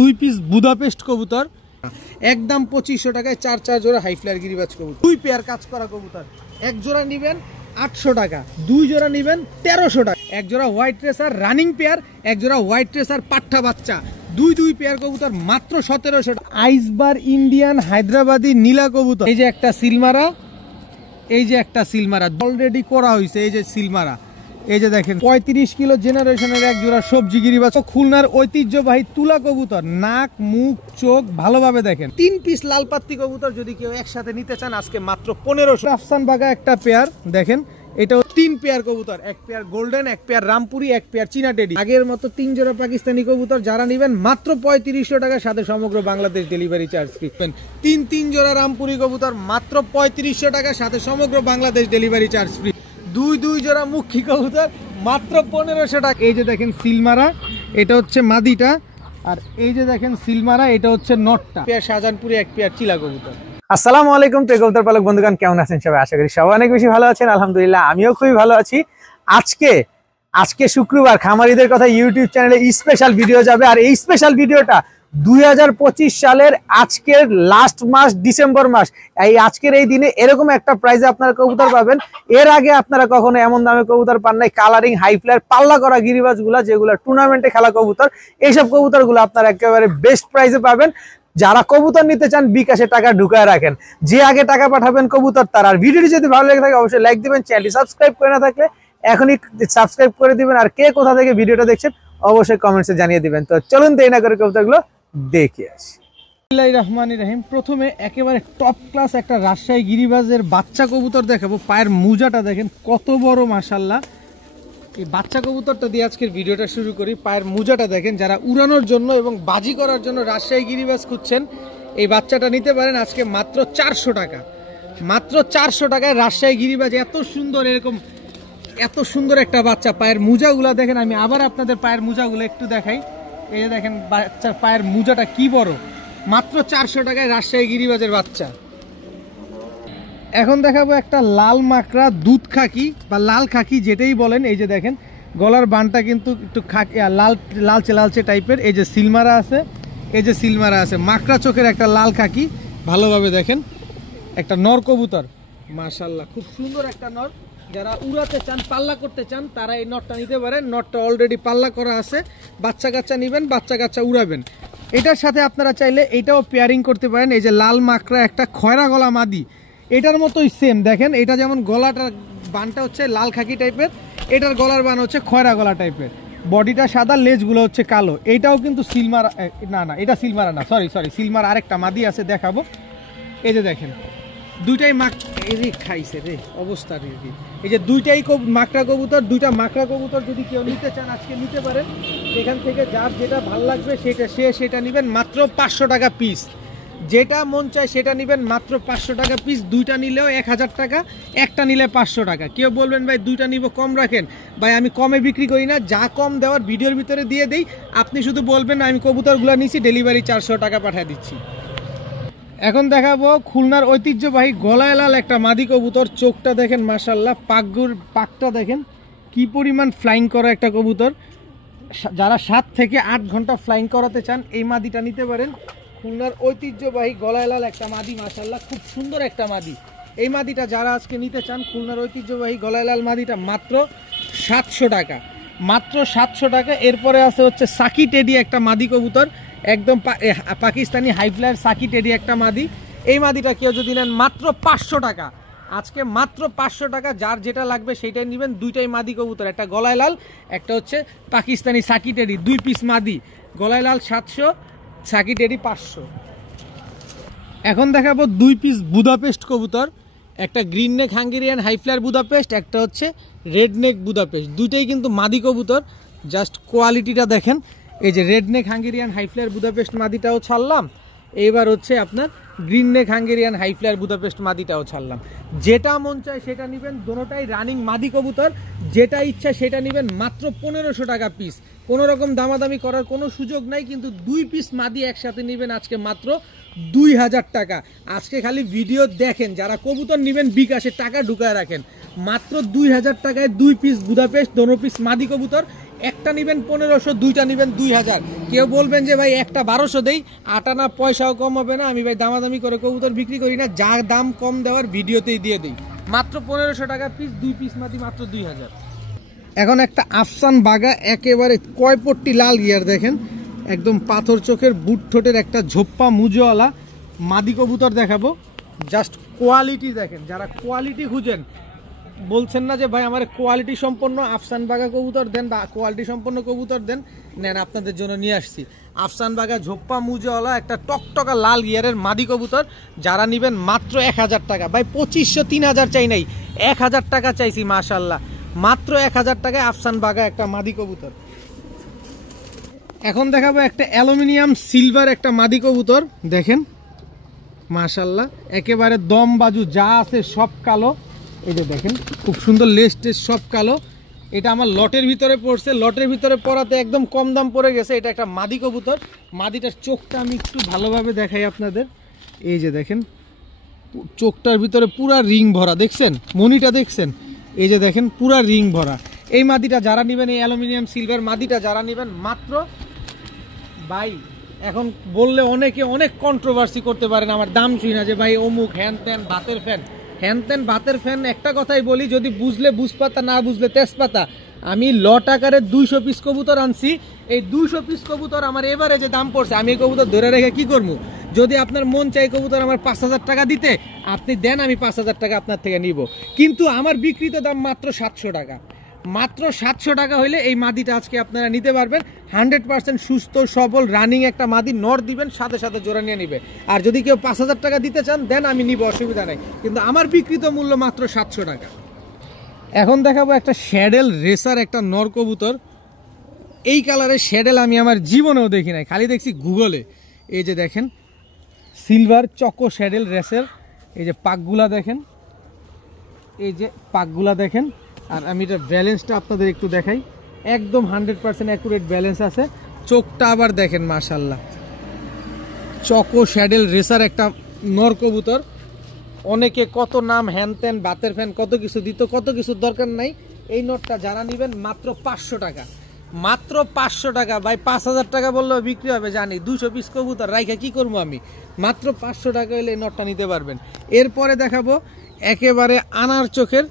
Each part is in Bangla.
দুই পিস বুদাপেস্ট কবুতর একদম 2500 টাকায় চার জোড়া হাই ফ্লায়ার গিরিবাজ কবুতর, দুই পেয়ার কাজ করা কবুতর। এক জোড়া নিবেন 800 টাকা, দুই জোড়া নিবেন 1300 টাকা। এক জোড়া হোয়াইট রেসার রানিং পেয়ার, এক জোড়া হোয়াইট রেসার পাঠা বাচ্চা, দুই পেয়ার কবুতর মাত্র 1700 টাকা। আইসবার ইন্ডিয়ান হায়দ্রাবাদি নীলা কবুতর, এই যে একটা সিলমারা, এই যে একটা সিলমারা অলরেডি করা হয়েছে, এই যে সিলমারা, এই যে দেখেন 35 কিলো জেনারেশনের এক জোড়া সবজি গিরিবাজ। খুলনার ঐতিহ্যবাহী তুলা কবুতর, নাক মুখ চোখ ভালোভাবে দেখেন। 3 পিস লাল পাত্তি কবুতর যদি কেউ একসাথে নিতে চান আজকে মাত্র 1500। আফসান বাগা একটা পেয়ার দেখেন, এটাও 3 পেয়ার কবুতর, এক পেয়ার গোল্ডেন, এক পেয়ার রামপুরি, এক পেয়ার চীনা টেডি। আগের মতো 3 জোড়া পাকিস্তানি কবুতর যারা নেবেন মাত্র 3500 টাকা, সাথে সমগ্র বাংলাদেশ ডেলিভারি চার্জ ফ্রি। তিন জোড়া রামপুরি কবুতর মাত্র 3500 টাকা, সাথে সমগ্র বাংলাদেশ ডেলিভারি চার্জ ফ্রি। দুই জোড়া মুখী কবুতর মাত্র 1500 টাকা। এই যে দেখেন সিলমারা, এটা হচ্ছে মাদিটা, আর এই যে দেখেন সিলমারা, এটা হচ্ছে নটটা। পেয়ার শাহজাহানপুরি, এক পেয়ার চিলা কবুতর। আসসালামু আলাইকুম প্রিয় কবুতর পালক বন্ধুগণ, কেমন আছেন সবাই? আশা করি সবাই অনেক বেশি ভালো আছেন। আলহামদুলিল্লাহ আমিও খুবই ভালো আছি। আজকে শুক্রবার খামারিদের কথা ইউটিউব চ্যানেলে স্পেশাল ভিডিও যাবে, আর এই স্পেশাল ভিডিওটা 2025 সালের আজকের লাস্ট মাস, ডিসেম্বর মাস। আজকের এই দিনে এরকম একটা প্রাইজে আপনারা কবুতর পাবেন। এর আগে আপনারা কখনো এমন দামে কবুতর পান নাই। কালারিং হাই ফ্লায়ার পাল্লা করা গিরিবাজ গুলা, যেগুলো টুর্নামেন্টে খেলা কবুতর, এইসব কবুতর গুলো আপনারা একেবারে বেস্ট প্রাইজে পাবেন। যারা কবুতর নিতে চান বিকাশে টাকা ঢুকায় রাখেন, যে আগে টাকা পাঠাবেন কবুতর তার। আর ভিডিওটি যদি ভালো লেগে থাকে অবশ্যই লাইক দিবেন, চ্যানেলটি সাবস্ক্রাইব করে না থাকলে এখনই সাবস্ক্রাইব করে দিবেন। আর কে কোথা থেকে ভিডিওটা দেখছেন অবশ্যই কমেন্টসে জানিয়ে দিবেন। তো চলুন দেরি না করে কবুতরগুলো দেখে আসি। বিসমিল্লাহির রহমানির রহিম। প্রথমে একেবারে টপ ক্লাস একটা রাজশাহী গিরিবাজের বাচ্চা কবুতর দেখাবো। পায়ের মুজাটা দেখেন কত বড়, মাশাআল্লাহ। এই বাচ্চা কবুতরটা দিয়ে আজকের ভিডিওটা শুরু করি। পায়ের মুজাটা দেখেন, যারা উড়ানোর জন্য এবং বাজি করার জন্য রাজশাহী গিরিবাজ খুঁজছেন এই বাচ্চাটা নিতে পারেন আজকে মাত্র 400 টাকা। মাত্র 400 টাকায় রাজশাহী গিরিবাজ, এত সুন্দর, এরকম এত সুন্দর একটা বাচ্চা। পায়ের মুজাগুলা দেখেন, আমি আবার আপনাদের পায়ের মুজাগুলো একটু দেখাই। এই যে দেখেন বাচ্চার পায়ের মুজাটা কি বড়, মাত্র 400 টাকায় রাজশাহী গিরিবাজের বাচ্চা। এখন দেখাবো একটা লাল মাকড়া দুধ খাকি বা লাল খাকি যেটাই বলেন। এই যে দেখেন গলার বানটা কিন্তু একটু খাকি, লালচে টাইপের। এই যে সিলমারা আছে, এই যে সিলমারা আছে, মাকড়া চোখের একটা লাল খাকি। ভালোভাবে দেখেন, একটা নর কবুতর, মাশাআল্লাহ খুব সুন্দর একটা নর। যারা উড়াতে চান, পাল্লা করতে চান, তারা এই নটটা নিতে পারেন। নটটা অলরেডি পাল্লা করা আছে। বাচ্চা কাচ্চা নিবেন, বাচ্চা কাচ্চা উড়াবেন। এটার সাথে আপনারা চাইলে এটাও পেয়ারিং করতে পারেন। এই যে লাল মাকড়া একটা খয়রা গলা মাদি, এটার মতোই সেম দেখেন। এটা যেমন গলাটার বানটা হচ্ছে লাল খাকি টাইপের, এটার গলার বান হচ্ছে খয়রা গলা টাইপের। বডিটা সাদা, লেজগুলো হচ্ছে কালো। এইটাও কিন্তু সিলমারা, না এটা সিলমারা না, সরি সিলমার আরেকটা মাদি আছে, দেখাবো। এই যে দেখেন দুইটাই খাইছে রে অবস্থা। এই যে দুইটাই মাকড়া কবুতর, দুইটা মাকড়া কবুতর যদি কেউ নিতে চান আজকে নিতে পারেন। এখান থেকে যার যেটা ভাল লাগবে সেটা নেবেন মাত্র 500 টাকা পিস। যেটা মন চায় সেটা নেবেন মাত্র 500 টাকা পিস। দুইটা নিলেও 1000 টাকা, একটা নিলে 500 টাকা। কেউ বলবেন ভাই দুইটা নিব কম রাখেন, ভাই আমি কমে বিক্রি করি না, যা কম দেওয়ার ভিডিওর ভিতরে দিয়ে দেই। আপনি শুধু বলবেন আমি কবুতরগুলো নিছি, ডেলিভারি 400 টাকা পাঠিয়ে দিচ্ছি। এখন দেখাবো খুলনার ঐতিহ্যবাহী গলায় লাল একটা মাদি কবুতর। চোখটা দেখেন মাশাআল্লাহ, পাকটা দেখেন কি পরিমাণ ফ্লাইং করা একটা কবুতর। যারা 7 থেকে 8 ঘন্টা ফ্লাইং করাতে চান এই মাদিটা নিতে পারেন। খুলনার ঐতিহ্যবাহী গলায় লাল একটা মাদি, মাশাআল্লাহ খুব সুন্দর একটা মাদি। এই মাদিটা যারা আজকে নিতে চান, খুলনার ঐতিহ্যবাহী গলায় লাল মাদিটা মাত্র 700 টাকা, মাত্র 700 টাকা। এরপরে আছে হচ্ছে সাকি টেডি একটা মাদি কবুতর, একদম পাকিস্তানি হাই ফ্লায়ার সাকি টেডি একটা মাদি। এই মাদিটা কেউ যদি নেন মাত্র 500 টাকা, আজকে মাত্র 500 টাকা। যার যেটা লাগবে সেটাই নেবেন। দুইটাই মাদি কবুতর, একটা গলায় লাল, একটা হচ্ছে পাকিস্তানি সাকি টেডি, 2 পিস মাদি। গলায় লাল 700, সাকি টেডি 500। এখন দেখাবো 2 পিস বুদাপেস্ট কবুতর, একটা green neck Hungarian high flyer Budapest, একটা হচ্ছে রেড নেক বুদাপেস্ট। দুইটাই কিন্তু মাদি কবুতর, জাস্ট কোয়ালিটিটা দেখেন। এই যে red neck Hungarian high flyer Budapest মাদিটাও ছাড়লাম, এইবার হচ্ছে আপনার green neck Hungarian high flyer Budapest মাদিটাও ছাড়লাম। যেটা মন চায় সেটা নেবেন, দোনোটাই রানিং মাদি কবুতর। যেটা ইচ্ছা সেটা নেবেন মাত্র 1500 টাকা পিস। কোনো রকম দামাদামি করার কোনো সুযোগ নাই, কিন্তু 2 পিস মাদি একসাথে নেবেন আজকে মাত্র 2000 টাকা। আজকে খালি ভিডিও দেখেন, যারা কবুতর নেবেন বিকাশে টাকা ঢুকায় রাখেন। মাত্র 2000 টাকায় 2 পিস বুদাপেস্ট, দোনো পিস মাদি কবুতর। একটা নেবেন 1500, দুইটা নেবেন 2000। কেউ বলবেন যে ভাই একটা 1200 দেই, আটানা পয়সাও কম হবে না। আমি ভাই দামাদামি করে কবুতর বিক্রি করি না, যা দাম কম দেওয়ার ভিডিওতেই দিয়ে দিই। মাত্র 1500 টাকা পিস, 2 পিস মাটি মাত্র 2000। এখন একটা আফসান বাগা একেবারে কয়পট্টি লাল গিয়ার দেখেন, একদম পাথর চোখের বুট ঠোঁটের একটা ঝোপ্পা মুজওয়ালা মাদি কবুতর দেখাবো। জাস্ট কোয়ালিটি দেখেন, যারা কোয়ালিটি খুঁজেন, বলছেন না যে ভাই আমার কোয়ালিটি সম্পন্ন আফসান বাগা কবুতর দেন বা কোয়ালিটি সম্পন্ন কবুতর দেন, নেন আপনাদের জন্য নিয়ে আসছি আফসান বাগা ঝোপ্পা মুজওয়ালা একটা টকটকা লাল গিয়ারের মাদি কবুতর। যারা নেবেন মাত্র 1000 টাকা। ভাই 2500 3000 চাই নাই, 1000 টাকা চাইছি মাশাল্লাহ, মাত্র 1000 টাকায় আফসান বাগা একটা মাদি কবুতর। এখন দেখাবো একটা অ্যালুমিনিয়াম সিলভার একটা মাদি কবুতর দেখেন মাশাল্লাহ, একেবারে দম বাজু যা আছে সব কালো। এই যে দেখেন খুব সুন্দর লেস টেস সব কালো। এটা আমার লটের ভিতরে পড়ছে, লটের ভিতরে পড়াতে একদম কম দাম পড়ে গেছে। এটা একটা মাদি কবুতর। মাদিটার চোখটা আমি একটু ভালোভাবে দেখাই আপনাদের। এই যে দেখেন চোখটার ভিতরে পুরা রিং ভরা, দেখছেন মনিটা দেখছেন, এই যে দেখেন পুরা রিং ভরা। এই মাদিটা যারা নেবেন, এই অ্যালুমিনিয়াম সিলভার মাদিটা যারা নেবেন মাত্র, ভাই এখন বললে অনেকে অনেক কন্ট্রোভার্সি করতে পারেন আমার দাম শুই না, যে ভাই অমুক হ্যান ত্যান বাতের ফ্যান, হ্যান ত্যান বাতের ফ্যান। একটা কথাই বলি, যদি বুঝলে বুঝপাতা, না বুঝলে তেজপাতা। আমি লট আকারে 200 পিস কবুতর আনছি। এই 200 পিস কবুতর আমার এবারে যে দাম পড়ছে, আমি এই কবুতর ধরে রেখে কি করবো? যদি আপনার মন চাই কবুতর আমার 5000 টাকা দিতে, আপনি দেন, আমি 5000 টাকা আপনার থেকে নিব। কিন্তু আমার বিক্রিত দাম মাত্র 700 টাকা। মাত্র 700 টাকা হইলে এই মাদিটা আজকে আপনারা নিতে পারবেন। 100% সুস্থ সবল রানিং একটা মাদি, নর দিবেন, সাথে সাথে জোড়া নিয়ে নিবে। আর যদি কেউ 5000 টাকা দিতে চান দেন, আমি নিব, অসুবিধা নাই। কিন্তু আমার বিক্রিত মূল্য মাত্র 700 টাকা। এখন দেখাবো একটা শ্যাডেল রেসার একটা নর কবুতর। এই কালারের শ্যাডেল আমি আমার জীবনেও দেখি নাই, খালি দেখছি গুগলে। এই যে দেখেন সিলভার চকো শ্যাডেল রেসার। এই যে পাকগুলা দেখেন, এই যে পাকগুলা দেখেন। আর আমি এটা ব্যালেন্সটা আপনাদের একটু দেখাই, একদম 100% অ্যাকুরেট ব্যালেন্স আছে। চোখটা আবার দেখেন মাশাল্লাহ, চকো শ্যাডেল রেসার একটা নর কবুতর। অনেকে কত নাম হ্যান ত্যান বাতের ফ্যান কত কিছু দিত, কত কিছুর দরকার নাই। এই নটটা যারা নেবেন মাত্র 500 টাকা, মাত্র 500 টাকা। ভাই 5000 টাকা বললেও বিক্রি হবে জানি, 200 পিস কবুতর রাইখা কি করবো আমি? মাত্র 500 টাকা হলে এই নটটা নিতে পারবেন। এরপরে দেখাবো একেবারে আনার চোখের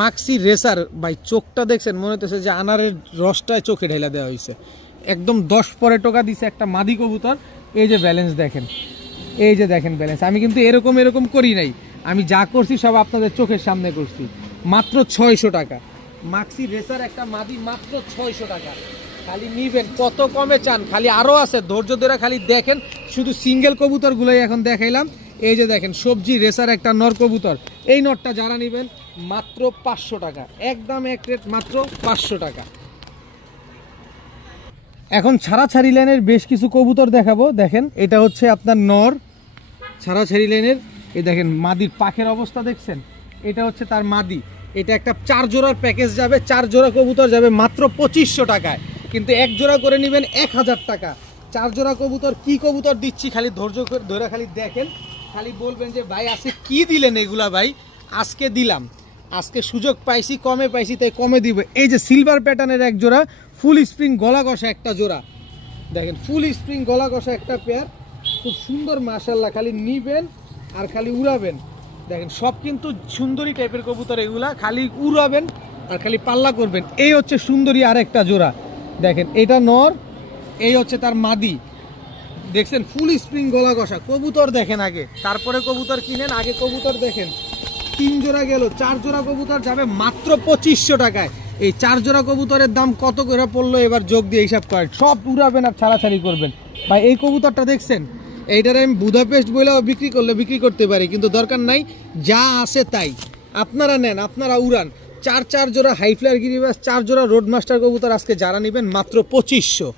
মাক্সি রেসার। ভাই চোখটা দেখছেন, মনে হচ্ছে যে আনারের রসটায় চোখে ঢেলা দেওয়া হয়েছে। একদম 10 পরে টোকা দিছে একটা মাদি কবুতর। এই যে ব্যালেন্স দেখেন, এই যে দেখেন ব্যালেন্স। আমি কিন্তু এরকম করি নাই, আমি যা করছি সব আপনাদের চোখের সামনে করছি। মাত্র 600 টাকা মাক্সি রেসার একটা মাদি, মাত্র 600 টাকা। খালি নিবেন, কত কমে চান? খালি আরও আছে, ধৈর্য ধরে খালি দেখেন। শুধু সিঙ্গেল কবুতরগুলোই এখন দেখাইলাম। এই যে দেখেন সবজি রেসার একটা নর কবুতর। এই নটটা যারা নেবেন মাত্র 500 টাকা, একদম এক রেট, মাত্র 500 টাকা। এখন ছাড়াছাড়ি লাইনের বেশ কিছু কবুতর দেখাবো। দেখেন এটা হচ্ছে আপনার নর ছাড়াছাড়ি লাইনের। এই দেখেন মাদির পাখের অবস্থা দেখছেন, এটা হচ্ছে তার মাদি। এটা একটা 4 জোড়ার প্যাকেজ যাবে, 4 জোড়া কবুতর যাবে মাত্র 2500 টাকায়। কিন্তু এক জোড়া করে নেবেন 1000 টাকা। 4 জোড়া কবুতর, কি কবুতর দিচ্ছি খালি ধৈর্য ধরে খালি দেখেন। খালি বলবেন যে ভাই আজকে কি দিলেন এগুলা? ভাই আজকে দিলাম, আজকে সুযোগ পাইছি, কমে পাইছি তাই কমে দিব। এই যে সিলভার প্যাটার্নের এক জোড়া ফুল স্প্রিং গলা কষা একটা জোড়া দেখেন, ফুল স্প্রিং গলা কষা একটা পেয়ার, খুব সুন্দর মাশাল্লাহ। খালি নিবেন আর খালি উড়াবেন। দেখেন সব কিন্তু সুন্দরী টাইপের কবুতর এগুলা, খালি উড়াবেন আর খালি পাল্লা করবেন। এই হচ্ছে সুন্দরী আরেকটা জোড়া দেখেন, এটা নর, এই হচ্ছে তার মাদি। দেখছেন ফুল স্প্রিং গলা কষা কবুতর দেখেন আগে, তারপরে কবুতর কিনেন। আগে কবুতর দেখেন। 3 জোড়া গেল, 4 জোড়া কবুতর যাবে মাত্র 2500 টাকায়। এই 4 জোড়া কবুতরের দাম কত করে পড়লো এবার যোগ দিয়ে হিসাব করেন। সব উড়াবেন আর ছাড়াছাড়ি করবেন। ভাই এই কবুতরটা দেখছেন, এইটার আমি বুদাপেস্ট বইলেও বিক্রি করলে বিক্রি করতে পারি, কিন্তু দরকার নাই, যা আছে তাই আপনারা নেন, আপনারা উড়ান। 4 জোড়া হাইফ্লায়ার গিরিবাস, 4 জোড়া রোডমাস্টার কবুতর আজকে যারা নেবেন মাত্র 2500,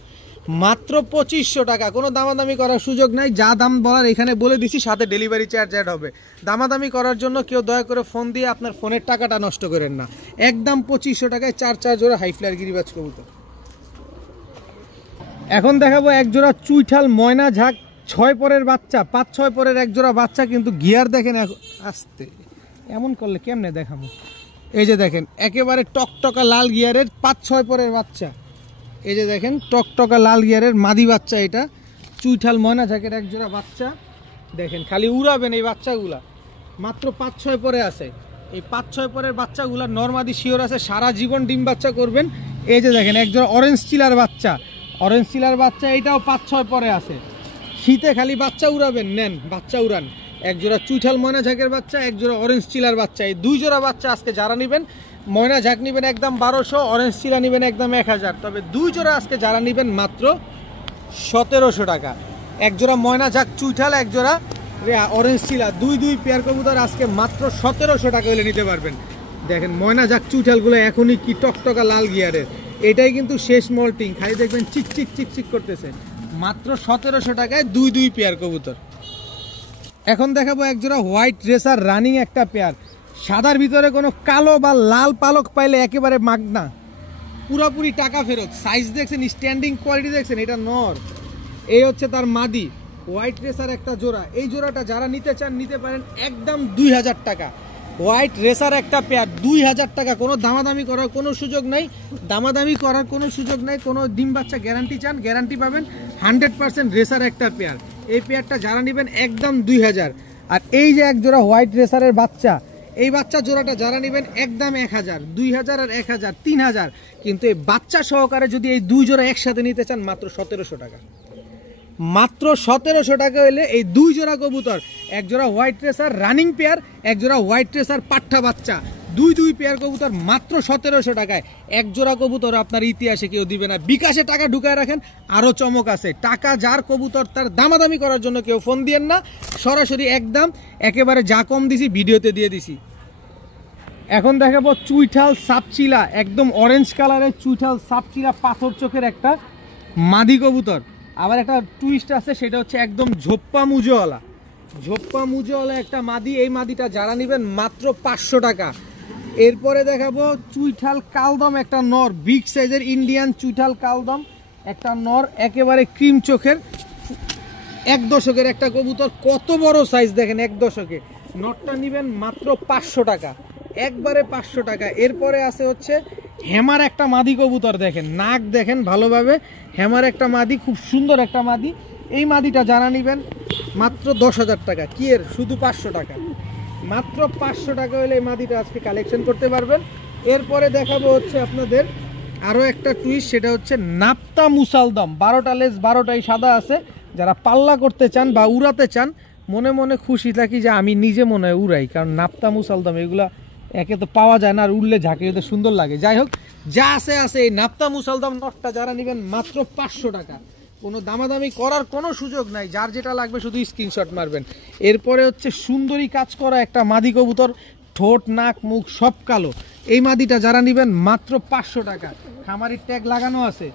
মাত্র 2500 টাকা। কোনো দামাদামি করার সুযোগ নাই, যা দাম বলার এখানে বলে দিছি, সাথে ডেলিভারি চার্জ অ্যাড হবে। দামাদামি করার জন্য কেউ দয়া করে ফোন দিয়ে আপনার ফোনের টাকাটা নষ্ট করেন না। একদম 2500 টাকায় 4 জোড়া হাইফ্লায়ার গিরিবাজ কবুতর। এখন দেখাবো এক জোড়া চুইঠাল ময়না ঝাঁক 6 পরের বাচ্চা, 5-6 পরের এক জোড়া বাচ্চা, কিন্তু গিয়ার দেখেন আসতে, এমন করলে কেমনে দেখাবো? এই যে দেখেন একেবারে টকটকা লাল গিয়ারের 5-6 পরের বাচ্চা, এই যে দেখেন টকটকা লাল গিয়ারের মাদি বাচ্চা, এটা চুইঠাল ময়না ঝাঁকের এক জোড়া বাচ্চা। দেখেন খালি উড়াবেন এই বাচ্চাগুলা, মাত্র 5-6 পরে আছে। এই 5-6 পরের বাচ্চাগুলা নরমাদি শিওর আছে, সারা জীবন ডিম বাচ্চা করবেন। এই যে দেখেন একজোড়া অরেঞ্জ চিলার বাচ্চা, অরেঞ্জ চিলার বাচ্চা, এইটাও 5-6 পরে আছে। শীতে খালি বাচ্চা উড়াবেন, নেন বাচ্চা উড়ান। একজোড়া চুইঠাল ময়না ঝাঁকের বাচ্চা, একজোড়া অরেঞ্জ চিলার বাচ্চা, এই 2 জোড়া বাচ্চা আজকে যারা নেবেন, ময়না ঝাঁক নেবেন একদম 1200, অরেঞ্জ চিলা নেবেন একদম 1000। তবে 2 জোড়া আজকে যারা নেবেন মাত্র 1700 টাকা। একজোড়া ময়না ঝাঁক চুইঠাল, একজোড়া অরেঞ্জ চিলা, 2 পেয়ার কবুতর আজকে মাত্র 1700 টাকা হলে নিতে পারবেন। দেখেন ময়না ঝাঁক চুইঠালগুলো এখনই কি টকটকা লাল গিয়ারের, এটাই কিন্তু শেষ মল্টিং, খালি দেখবেন চিকচিক চিকচিক করতেছে। মাত্র 1700 টাকায় 2 পেয়ার কবুতর। এখন দেখাবো একজোড়া হোয়াইট রেসার রানিং একটা পেয়ার। সাদার ভিতরে কোনো কালো বা লাল পালক পাইলে একেবারে মাগনা, পুরাপুরি টাকা ফেরত। সাইজ দেখছেন, স্ট্যান্ডিং কোয়ালিটি দেখছেন, এটা নর, এই হচ্ছে তার মাদি। হোয়াইট রেসার একটা জোড়া, এই জোড়াটা যারা নিতে চান নিতে পারেন একদম 2000 টাকা। হোয়াইট রেসার একটা পেয়ার 2000 টাকা, কোনো দামাদামি করার কোনো সুযোগ নাই, দামাদামি করার কোনো সুযোগ নাই। কোনো ডিম বাচ্চা গ্যারান্টি চান, গ্যারান্টি পাবেন 100% রেসার একটা পেয়ার। এই পেয়ারটা যারা নেবেন একদম 2000। আর এই যে এক জোড়া হোয়াইট রেসারের বাচ্চা, এই বাচ্চা জোড়াটা যারা নেবেন একদম 1000, 2000 আর 1000, 3000। কিন্তু এই বাচ্চা সহকারে যদি এই 2 জোড়া একসাথে নিতে চান মাত্র 1700 টাকা। মাত্র 1700 টাকা হলে এই 2 জোড়া কবুতর, এক জোড়া হোয়াইট রেসার রানিং পেয়ার, এক জোড়া হোয়াইট রেসার পাঠা বাচ্চা, 2 পেয়ার কবুতর মাত্র 1700 টাকায়। এক জোড়া কবুতর আপনার ইতিহাসে কেউ দিবে না। বিকাশে টাকা ঢুকায় রাখেন, আরও চমক আছে। টাকা যার কবুতর তার দামাদামি করার জন্য কেউ ফোন দিয়েন না, সরাসরি একদম একেবারে যা কম দিছি ভিডিওতে দিয়ে দিছি। এখন দেখাবো চুইঠাল সাপচিলা, একদম অরেঞ্জ কালারের চুইঠাল সাপচিলা, পাথর চোখের একটা মাদি কবুতর। আবার একটা টুইস্ট আছে, সেটা হচ্ছে একদম ঝোপ্পা মুজোওয়ালা, ঝোপ্পা মুজোওয়ালা একটা মাদি। এই মাদিটা যারা নেবেন মাত্র 500 টাকা। এরপরে দেখাবো চুইঠাল কালদম একটা নর, বিগ সাইজের ইন্ডিয়ান চুইঠাল কালদম একটা নর, একেবারে ক্রিম চোখের, 1 দশকের একটা কবুতর। কত বড় সাইজ দেখেন, 1 দশকে। নরটা নেবেন মাত্র 500 টাকা, একবারে 500 টাকা। এরপরে আছে হচ্ছে হেমার একটা মাদি কবুতর, দেখেন নাক দেখেন ভালোভাবে, হেমার একটা মাদি, খুব সুন্দর একটা মাদি। এই মাদিটা যারা নেবেন মাত্র 10,000 টাকা। কি এর শুধু 500 টাকা, মাত্র 500 টাকা হলে এই মাদিটা আজকে কালেকশন করতে পারবেন। এরপরে দেখাবো হচ্ছে আপনাদের আরও একটা টুইস্ট, সেটা হচ্ছে নাপ্তা মুসালদম, 12টা লেজ 12টাই সাদা আছে। যারা পাল্লা করতে চান বা উড়াতে চান, মনে মনে খুশি থাকি যে আমি নিজে মনে হয় উড়াই, কারণ নাপ্তা মুসালদম এগুলা একে তো পাওয়া যায় না, আর উড়লে ঝাঁকে যেতে সুন্দর লাগে। যাই হোক, যা আছে আছে। এই নাপ্তা মুসালদম নটটা যারা নেবেন মাত্র 500 টাকা, কোনো দামাদামি করার কোনো সুযোগ নাই, যার যেটা লাগবে শুধু স্ক্রিনশট মারবেন। এরপরে হচ্ছে সুন্দরী কাজ করা একটা মাদি কবুতর, ঠোঁট নাক মুখ সব কালো। এই মাদিটা যারা নেবেন মাত্র 500 টাকা, খামারির ট্যাগ লাগানো আছে।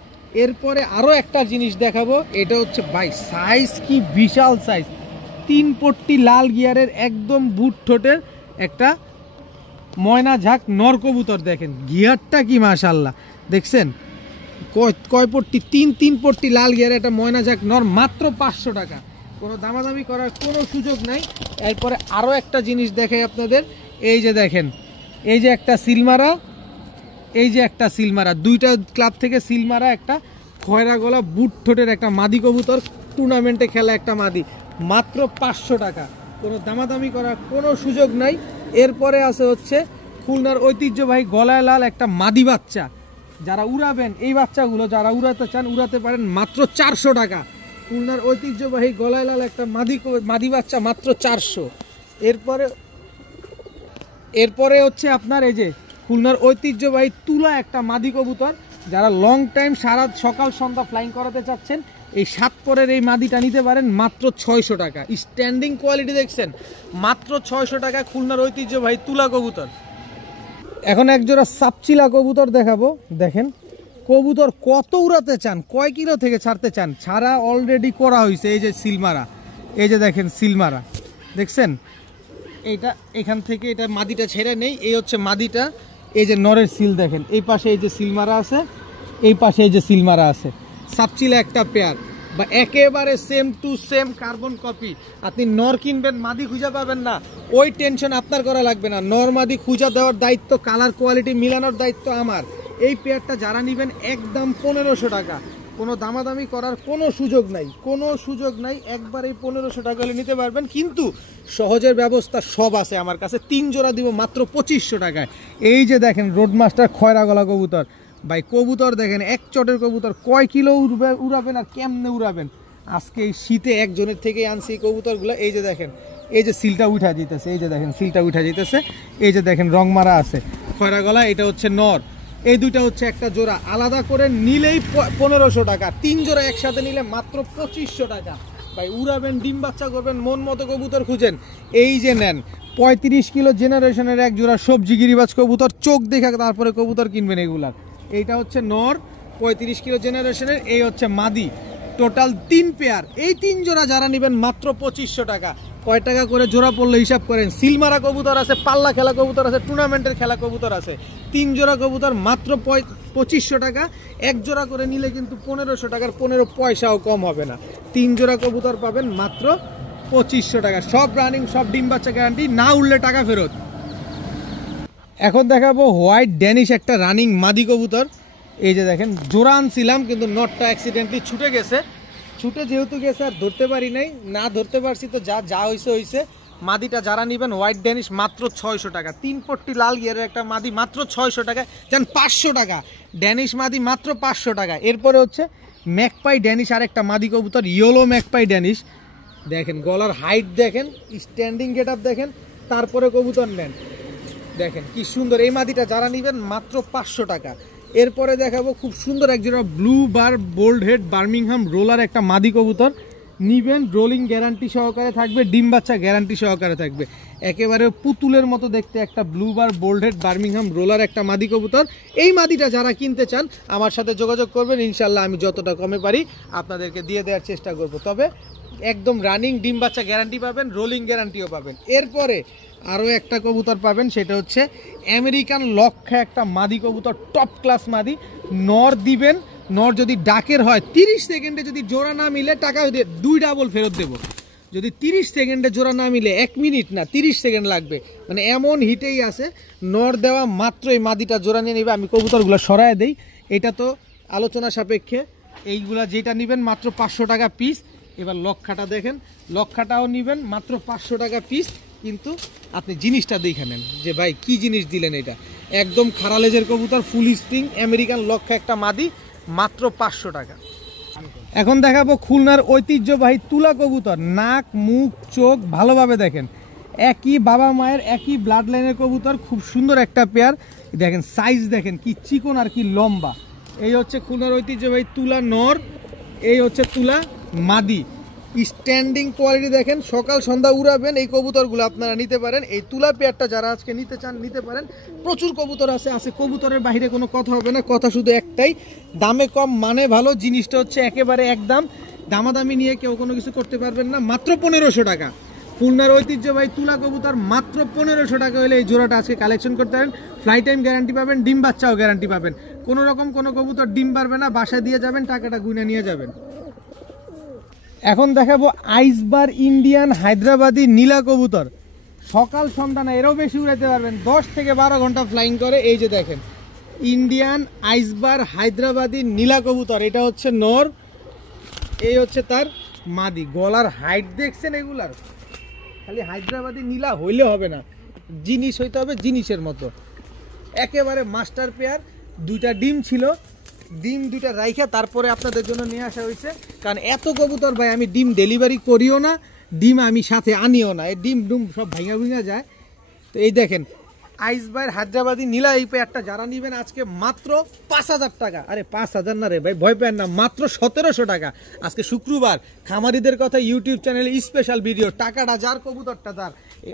এরপরে আরও একটা জিনিস দেখাবো, এটা হচ্ছে ভাই সাইজ কি বিশাল সাইজ, 3 পট্টি লাল গিয়ারের একদম বুট ঠোঁটের একটা ময়না ঝাঁক নর কবুতর। দেখেন গিয়ারটা কি মাশাআল্লাহ, দেখছেন কয় পট্টি, 3 পট্টি লাল গিয়ারের একটা ময়না ঝাঁক নর, মাত্র 500 টাকা, কোনো দামাদামি করার কোনো সুযোগ নাই। এরপরে আরও একটা জিনিস দেখাই আপনাদের, এই যে দেখেন, এই যে একটা সিলমারা, এই যে একটা সিলমারা, 2টা ক্লাব থেকে সিলমারা একটা খয়রা গলা বুট ঠোঁটের একটা মাদি কবুতর, টুর্নামেন্টে খেলা একটা মাদি, মাত্র 500 টাকা, কোনো দামাদামি করার কোনো সুযোগ নাই। এরপরে আছে হচ্ছে খুলনার ঐতিহ্যবাহী গলায় লাল একটা মাদি বাচ্চা, যারা উড়াবেন এই বাচ্চাগুলো যারা উড়াতে চান উড়াতে পারেন মাত্র 400 টাকা। খুলনার ঐতিহ্যবাহী গলায় লাল একটা মাদি বাচ্চা, মাত্র 400। এরপরে হচ্ছে আপনার এই যে খুলনার ঐতিহ্যবাহী তুলা একটা মাদি কবুতর, যারা লং টাইম সারা সকাল সন্ধ্যা ফ্লাইং করাতে চাচ্ছেন, এই 7 পরের এই মাদিটা নিতে পারেন মাত্র 600 টাকা। স্ট্যান্ডিং কোয়ালিটি দেখছেন, মাত্র 600 টাকা খুলনার ঐতিহ্যবাহী তুলা কবুতর। এখন একজোড়া সাপচিলা কবুতর দেখাবো, দেখেন কবুতর কত উড়াতে চান, কয় কিলো থেকে ছাড়তে চান, ছাড়া অলরেডি করা হয়েছে। এই যে সিলমারা, এই যে দেখেন সিলমারা দেখছেন, এইটা এখান থেকে এটা মাদিটা ছেড়ে নেই, এই হচ্ছে মাদিটা। এই যে নরের সিল দেখেন, এই পাশে এই যে সিলমারা আছে, এই পাশে এই যে সিলমারা আছে। সাপচিলা একটা পেয়ার, বা একেবারে same to same carbon copy. আপনি নর কিনবেন, মাদি খুঁজে পাবেন না, ওই টেনশন আপনার করা লাগবে না। নর মাদি খুঁজে দেওয়ার দায়িত্ব, কালার কোয়ালিটি মিলানোর দায়িত্ব আমার। এই পেয়ারটা যারা নেবেন একদম 1500 টাকা, কোনো দামাদামি করার কোনো সুযোগ নাই, একবার এই 1500 টাকা হলে নিতে পারবেন। কিন্তু সহজের ব্যবস্থা সব আছে আমার কাছে, 3 জোড়া দিব মাত্র 2500 টাকায়। এই যে দেখেন রোডমাস্টার খয়রা গলা কবুতর, ভাই কবুতর দেখেন এক চটের কবুতর, কয় কিলো উড়াবেন আর কেমনে উড়াবেন। আজকে এই শীতে একজনের থেকে আনছি এই কবুতরগুলো। এই যে দেখেন, এই যে সিলটা উঠা যেতেছে, এই যে দেখেন সিলটা উঠা যেতেছে, এই যে দেখেন রং মারা আছে খয়রা গলা, এটা হচ্ছে নর, এই দুইটা হচ্ছে একটা জোড়া। আলাদা করে নিলেই 1500 টাকা, 3 জোড়া একসাথে নিলে মাত্র 2500 টাকা। ভাই উড়াবেন, ডিম বাচ্চা করবেন, মন মতো কবুতর খুঁজেন, এই যে নেন। 35 কিলো জেনারেশনের এক জোড়া সবজি গিরিবাজ কবুতর, চোখ দেখা তারপরে কবুতর কিনবেন এগুলার। এইটা হচ্ছে নর 35 কিলো জেনারেশনের, এই হচ্ছে মাদি, টোটাল 3 পেয়ার। এই 3 জোড়া যারা নেবেন মাত্র 2500 টাকা। কয় টাকা করে জোড়া পড়লে হিসাব করেন। সিলমারা কবুতর আছে, পাল্লা খেলা কবুতর আছে, টুর্নামেন্টের খেলা কবুতর আছে। 3 জোড়া কবুতর মাত্র 2500 টাকা। এক জোড়া করে নিলে কিন্তু 1500 টাকার 15 পয়সাও কম হবে না। 3 জোড়া কবুতর পাবেন মাত্র 2500 টাকা। সব রানিং, সব ডিম বাচ্চা গ্যারান্টি, না উঠলে টাকা ফেরত। এখন দেখাবো হোয়াইট ড্যানিশ একটা রানিং মাদি কবুতর। এই যে দেখেন জোড়া আনছিলাম কিন্তু নটটা অ্যাক্সিডেন্টলি ছুটে গেছে, ছুটে যেহেতু গেছে আর ধরতে পারি নাই, না ধরতে পারছি তো যা হয়েছে। মাদিটা যারা নেবেন হোয়াইট ড্যানিশ মাত্র 600 টাকা। 3 পট্টি লাল গিয়ারের একটা মাদি মাত্র 600 টাকা, যান 500 টাকা। ড্যানিশ মাদি মাত্র 500 টাকা। এরপরে হচ্ছে ম্যাকপাই ড্যানিশ, আর একটা মাদি কবুতর ইয়েলো ম্যাকপাই ড্যানিশ। দেখেন গলার হাইট দেখেন, স্ট্যান্ডিং গেট আপ দেখেন, তারপরে কবুতর নেন। দেখেন কি সুন্দর, এই মাদিটা যারা নেবেন মাত্র 500 টাকা। এরপরে দেখাবো খুব সুন্দর এক জোড়া blue bar bald head Birmingham roller একটা মাদি কবুতর। নিবেন, রোলিং গ্যারান্টি সহকারে থাকবে, ডিম বাচ্চা গ্যারান্টি সহকারে থাকবে। একেবারে পুতুলের মতো দেখতে একটা blue bar bald head Birmingham roller একটা মাদি কবুতর। এই মাদিটা যারা কিনতে চান আমার সাথে যোগাযোগ করবেন, ইনশাল্লাহ আমি যতটা কমে পারি আপনাদেরকে দিয়ে দেওয়ার চেষ্টা করব। তবে একদম রানিং ডিম বাচ্চা গ্যারান্টি পাবেন, রোলিং গ্যারান্টিও পাবেন। এরপরে আরও একটা কবুতর পাবেন, সেটা হচ্ছে আমেরিকান লক্ষা একটা মাদি কবুতর, টপ ক্লাস মাদি। নর দিবেন, নর যদি ডাকের হয় 30 সেকেন্ডে যদি জোড়া না মিলে টাকা 2 ডাবল ফেরত দেব। যদি 30 সেকেন্ডে জোড়া না মিলে 1 মিনিট না 30 সেকেন্ড লাগবে, মানে এমন হিটেই আছে। নর দেওয়া মাত্র এই মাদিটা জোড়া নিয়ে নেবে। আমি কবুতরগুলো সরায় দেই, এটা তো আলোচনা সাপেক্ষে। এইগুলা যেটা নেবেন মাত্র 500 টাকা পিস। এবার লক্ষাটা দেখেন, লক্ষাটাও নেবেন মাত্র 500 টাকা পিস। কিন্তু আপনি জিনিসটা দেখে নেন যে ভাই কি জিনিস দিলেন। এটা একদম খারালেজের কবুতর, ফুল স্প্রিং আমেরিকান লক্ষা একটা মাদি, মাত্র 500 টাকা। এখন দেখাবো খুলনার ঐতিহ্যবাহী তুলা কবুতর। নাক মুখ চোখ ভালোভাবে দেখেন, একই বাবা মায়ের একই ব্লাড লাইনের কবুতর, খুব সুন্দর একটা পেয়ার। দেখেন সাইজ দেখেন কি চিকন আর কি লম্বা। এই হচ্ছে খুলনার ঐতিহ্যবাহী তুলা নর, এই হচ্ছে তুলা মাদি। স্ট্যান্ডিং কোয়ালিটি দেখেন, সকাল সন্ধ্যা উড়াবেন এই কবুতরগুলো আপনারা নিতে পারেন। এই তুলা পেয়ারটা যারা আজকে নিতে চান নিতে পারেন। প্রচুর কবুতর আছে, কবুতরের বাইরে কোনো কথা হবে না, কথা শুধু একটাই, দামে কম মানে ভালো। জিনিসটা হচ্ছে একেবারে একদম, দামাদামি নিয়ে কেউ কোনো কিছু করতে পারবেন না। মাত্র 1500 টাকা। খুলনার ঐতিহ্যবাহী তুলা কবুতর মাত্র 1500 টাকা হলে এই জোড়াটা আজকে কালেকশন করতে পারেন। ফ্লাই টাইম গ্যারান্টি পাবেন, ডিম বাচ্চাও গ্যারান্টি পাবেন। কোনো রকম কোনো কবুতর ডিম পারবে না, বাসায় দিয়ে যাবেন, টাকাটা গুনে নিয়ে যাবেন। এখন দেখাবো আইসবার ইন্ডিয়ান হায়দ্রাবাদি নীলা কবুতর। সকাল সন্ধ্যা না এরও বেশি উড়াতে পারবেন, 10 থেকে 12 ঘন্টা ফ্লাইং করে। এই যে দেখেন ইন্ডিয়ান আইসবার হায়দ্রাবাদি নীলা কবুতর, এটা হচ্ছে নর, এই হচ্ছে তার মাদি। গলার হাইট দেখছেন, এগুলার খালি হায়দ্রাবাদি নীলা হইলে হবে না, জিনিস হইতে হবে জিনিসের মতো। একেবারে মাস্টার পেয়ার। 2টা ডিম ছিল, ডিম 2টা রাইখা তারপরে আপনাদের জন্য নিয়ে আসা হয়েছে। কারণ এত কবুতর ভাই আমি ডিম ডেলিভারি করিও না, ডিম আমি সাথে আনিও না, এই ডিম সব ভাঙা যায়। তো এই দেখেন আইসবার হায়দ্রাবাদি নীলা, এই পেয়ারটা যারা নেবেন আজকে মাত্র 5000 টাকা। আরে 5000 না রে ভাই, ভয় পেন না, মাত্র 1700 টাকা। আজকে শুক্রবার, খামারিদের কথা ইউটিউব চ্যানেলে স্পেশাল ভিডিও, টাকাটা যার কবুতরটা তার।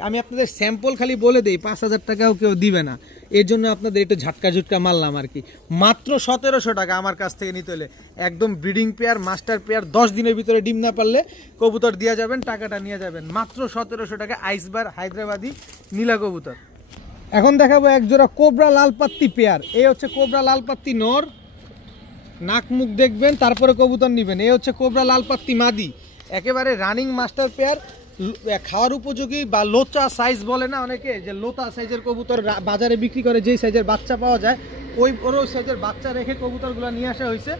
আমি আপনাদের স্যাম্পল খালি বলে দিই, 5000 টাকাও কেউ দিবে না, এর জন্য আপনাদের একটু ঝাটকা মারলাম আর কি। মাত্র 1700 টাকা আমার কাছ থেকে নিতে হলে। একদম ব্রিডিং পেয়ার, মাস্টার পেয়ার, 10 দিনের ভিতরে ডিম না পারলে কবুতর দিয়ে যাবেন, টাকাটা নিয়ে যাবেন। মাত্র 1700 টাকা আইসবার হায়দ্রাবাদি নীলা কবুতর। এখন দেখাবো এক জোড়া কোবরা লালপাত্তি পেয়ার। এই হচ্ছে কোবরা লালপাত্তি নর, নাক মুখ দেখবেন তারপরে কবুতর নেবেন। এই হচ্ছে কোবরা লালপাত্তি মাদি, একেবারে রানিং মাস্টার পেয়ার, খাওয়ার উপযোগী বা লোচা সাইজ বলে না অনেকে, যে লোতা সাইজের কবুতর বাজারে বিক্রি করে, যেই সাইজের বাচ্চা পাওয়া যায় ওই বড় সাইজের বাচ্চা রেখে কবুতরগুলো নিয়ে আসা হয়েছে।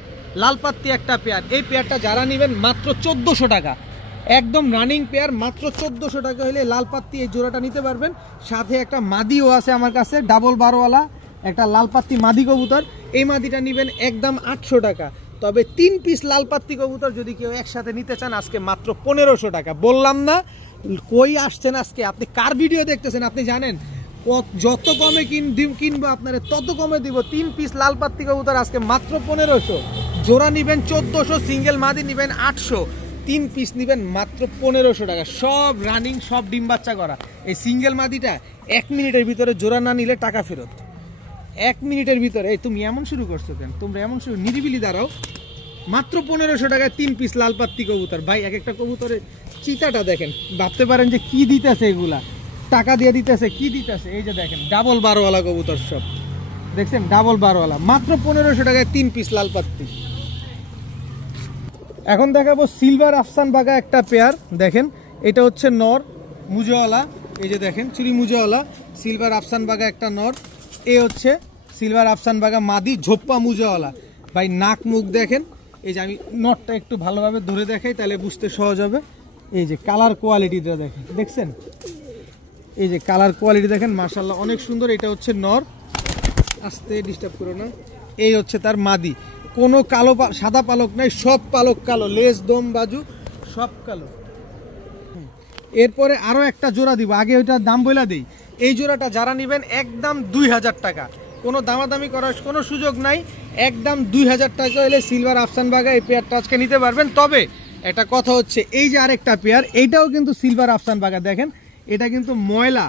লালপাত্তি একটা পেয়ার, এই পেয়ারটা যারা নেবেন মাত্র 1400 টাকা, একদম রানিং পেয়ার, মাত্র 1400 টাকা হলে লালপাত্তি এই জোড়াটা নিতে পারবেন। সাথে একটা মাদিও আছে আমার কাছে, ডাবল বারোওয়ালা একটা লালপাত্তি মাদি কবুতর, এই মাদিটা নেবেন একদম 800 টাকা। তবে 3 পিস লালপাত্তি কবুতর যদি কেউ একসাথে নিতে চান আজকে মাত্র 1500 টাকা। বললাম না কই আসছেন আজকে, আপনি কার ভিডিও দেখতেছেন আপনি জানেন, যত কমে কিনবো আপনারা তত কমে দিব। 3 পিস লালপাত্তি কবুতর আজকে মাত্র 1500, জোড়া নিবেন 1400, সিঙ্গেল মাদি নিবেন 800, 3 পিস নিবেন মাত্র 1500 টাকা। সব রানিং, সব ডিম বাচ্চা করা। এই সিঙ্গেল মাদিটা 1 মিনিটের ভিতরে জোড়া না নিলে টাকা ফেরত। 1 মিনিটের ভিতরে। এই তুমি এমন শুরু করছো কেন, তোমরা এমন শুরু, নিরিবিলি দাঁড়াও। মাত্র 1500 টাকায় 3 পিস লালপাত্তি কবুতর। ভাই এক একটা কবুতরের চিতাটা দেখেন, ভাবতে পারেন যে কি দিতেছে, এগুলা টাকা দিয়ে দিতেছে, কি দিতেছে। এই যে দেখেন ডাবল বারোওয়ালা কবুতর, সব দেখছেন ডাবল বারোওয়ালা, মাত্র 1500 টাকায় 3 পিস লালপাত্তি। এখন দেখাবো সিলভার আফসান বাগা একটা পেয়ার। দেখেন এটা হচ্ছে নর মুজাওয়ালা, এই যে দেখেন চুরি মুজাওয়ালা সিলভার আফসান বাগা একটা নর। এ হচ্ছে সিলভার আফসান বাগা মাদি ঝোপ্পা মুজাওয়ালা। ভাই নাক মুখ দেখেন, এই যে আমি নটটা একটু ভালোভাবে ধরে দেখাই তাহলে বুঝতে সহজ হবে। এই যে কালার কোয়ালিটিটা দেখেন, দেখছেন এই যে কালার কোয়ালিটি দেখেন, মাশাআল্লাহ অনেক সুন্দর। এটা হচ্ছে নর, আস্তে ডিস্টার্ব করো না। এই হচ্ছে তার মাদি, কোনো কালো সাদা পালক নাই, সব পালক কালো, লেজ দম বাজু সব কালো। এরপরে আরো একটা জোড়া দিব, আগে ওইটার দাম বইলা দেই। এই জোড়াটা যারা নেবেন একদম 2000 টাকা, কোনো দামাদামি করার কোনো সুযোগ নাই, একদম 2000 টাকা হলে সিলভার আফসান বাগা এই পেয়ারটা আজকে নিতে পারবেন। তবে একটা কথা হচ্ছে, এই যে আরেকটা পেয়ার, এইটাও কিন্তু সিলভার আফসান বাগা। দেখেন এটা কিন্তু ময়লা,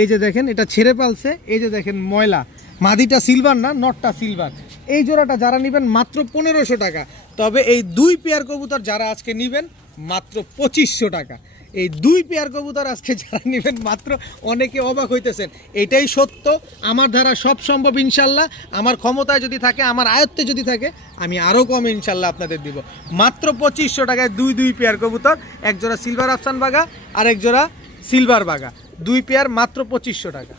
এই যে দেখেন এটা ছেড়ে পালছে, এই যে দেখেন ময়লা। মাদিটা সিলভার না, নটটা সিলভার। এই জোড়াটা যারা নেবেন মাত্র 1500 টাকা। তবে এই 2 পেয়ার কবুতর যারা আজকে নেবেন মাত্র 2500 টাকা। এই 2 পেয়ার কবুতর আজকে যারা নেবেন মাত্র, অনেকে অবাক হইতেছেন, এটাই সত্য। আমার দ্বারা সব সম্ভব ইনশাল্লাহ, আমার ক্ষমতায় যদি থাকে, আমার আয়ত্তে যদি থাকে, আমি আরও কম ইনশাল্লাহ আপনাদের দিব। মাত্র 2500 টাকায় 2 পেয়ার কবুতর, এক জোড়া সিলভার আফসান বাগা আর এক জোড়া সিলভার বাগা, 2 পেয়ার মাত্র 2500 টাকা।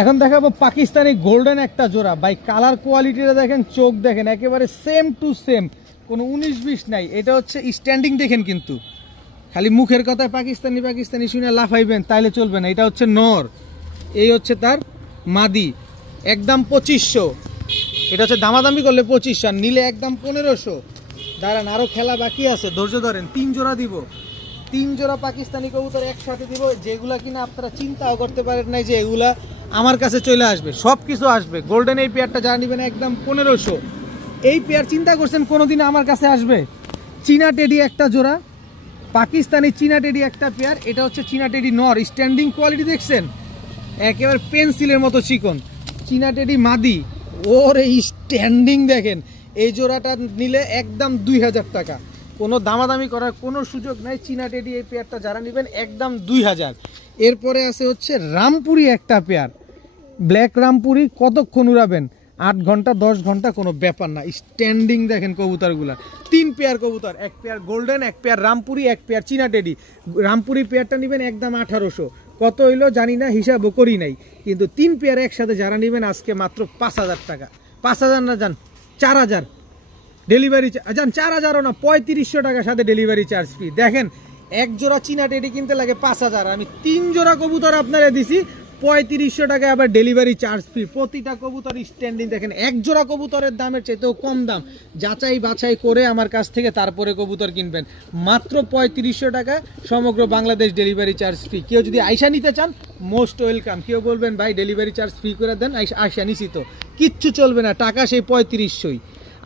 এখন দেখাবো পাকিস্তানি গোল্ডেন একটা জোড়া। ভাই কালার কোয়ালিটিটা দেখেন, চোখ দেখেন, একেবারে সেম টু সেম, কোনো 19-20 নাই। এটা হচ্ছে স্ট্যান্ডিং দেখেন, কিন্তু খালি মুখের কথায় পাকিস্তানি পাকিস্তানি শুনে লাফাইবেন তাইলে চলবে না। এটা হচ্ছে নর, এই হচ্ছে তার মাদি, একদম 2500। এটা হচ্ছে দামাদামি করলে 2500, আর নিলে একদম 1500। দাঁড়ান আরও খেলা বাকি আছে, ধৈর্য ধরেন। 3 জোড়া দিব, 3 জোড়া পাকিস্তানি কবুতর একসাথে দিব, যেগুলা কিনা আপনারা চিন্তাও করতে পারেন নাই যে এগুলা আমার কাছে চলে আসবে। সব কিছু আসবে। গোল্ডেন এই পেয়ারটা যারা নেবেন একদম 1500। এই পেয়ার চিন্তা করছেন কোনোদিন আমার কাছে আসবে? চীনা টেডি একটা জোড়া, পাকিস্তানি চীনা টেডি একটা পেয়ার। এটা হচ্ছে চীনা টেডি নর, স্ট্যান্ডিং কোয়ালিটি দেখছেন, একেবারে পেন্সিলের মতো চিকন। চীনা টেডি মাদি, ওর এই স্ট্যান্ডিং দেখেন। এই জোড়াটা নিলে একদম 2000 টাকা, কোনো দামাদামি করার কোনো সুযোগ নাই। চীনা টেডি এই পেয়ারটা যারা নেবেন একদম 2000। এরপরে আছে হচ্ছে রামপুরি একটা পেয়ার, ব্ল্যাক রামপুরি। কতক্ষণ উড়াবেন? 8 ঘন্টা 10 ঘন্টা, কোনো ব্যাপার না। স্ট্যান্ডিং দেখেন কবুতরগুলা। 3 পেয়ার কবুতর, 1 pair golden, 1 pair Rampuri, 1 pair চীনা টেডি। রামপুরি পেয়ারটা নেবেন একদম 1800। কত হইলো জানি না, হিসাবও করি নাই, কিন্তু 3 পেয়ার একসাথে যারা নেবেন আজকে মাত্র 5000 টাকা। 5000 না, যান 4000 ডেলিভারি, যান 4000ও না, 3500 টাকার সাথে ডেলিভারি চার্জ ফ্রি। দেখেন এক জোড়া চীনা টেডি কিনতে লাগে 5000, আমি 3 জোড়া কবুতর আপনারা দিছি 3500 টাকায়, আবার ডেলিভারি চার্জ ফ্রি। প্রতিটা কবুতর স্ট্যান্ডিং দেখেন, এক জোড়া কবুতরের দামের চাইতেও কম দাম। যাচাই বাছাই করে আমার কাছ থেকে তারপরে কবুতর কিনবেন। মাত্র 3500 টাকা, সমগ্র বাংলাদেশ ডেলিভারি চার্জ ফ্রি। কেউ যদি আইসা নিতে চান মোস্ট ওয়েলকাম। কেউ বলবেন ভাই ডেলিভারি চার্জ ফ্রি করে দেন, আইসা নিছি তো, কিচ্ছু চলবে না, টাকা সেই 3500ই।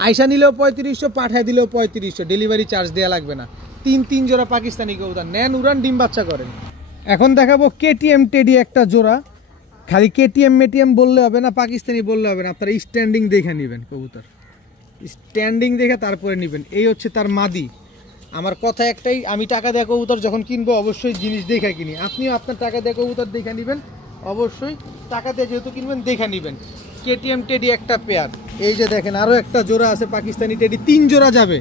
আইসা নিলেও 3500, পাঠায় দিলেও 3500, ডেলিভারি চার্জ দেওয়া লাগবে না। 3 জোড়া পাকিস্তানি কবুতর নেন, উড়ান, ডিম বাচ্চা করেন। এখন দেখাবো কেটিএম টেডি একটা জোড়া। খালি কেটিএম মেটিএম বললে হবে না, পাকিস্তানি বললে হবে না, আপনারা স্ট্যান্ডিং দেখে নেবেন কবুতর, স্ট্যান্ডিং দেখে তারপরে নেবেন। এই হচ্ছে তার মাদি। আমার কথা একটাই, আমি টাকা দিয়ে কবুতর যখন কিনবো অবশ্যই জিনিস দেখে কিনি। আপনিও আপনার টাকা দিয়ে কবুতর দেখে নেবেন, অবশ্যই টাকা দিয়ে যেহেতু কিনবেন দেখে নেবেন। কেটিএম টেডি একটা পেয়ার। এই যে দেখেন আরও একটা জোড়া আছে পাকিস্তানি টেডি, 3 জোড়া যাবে।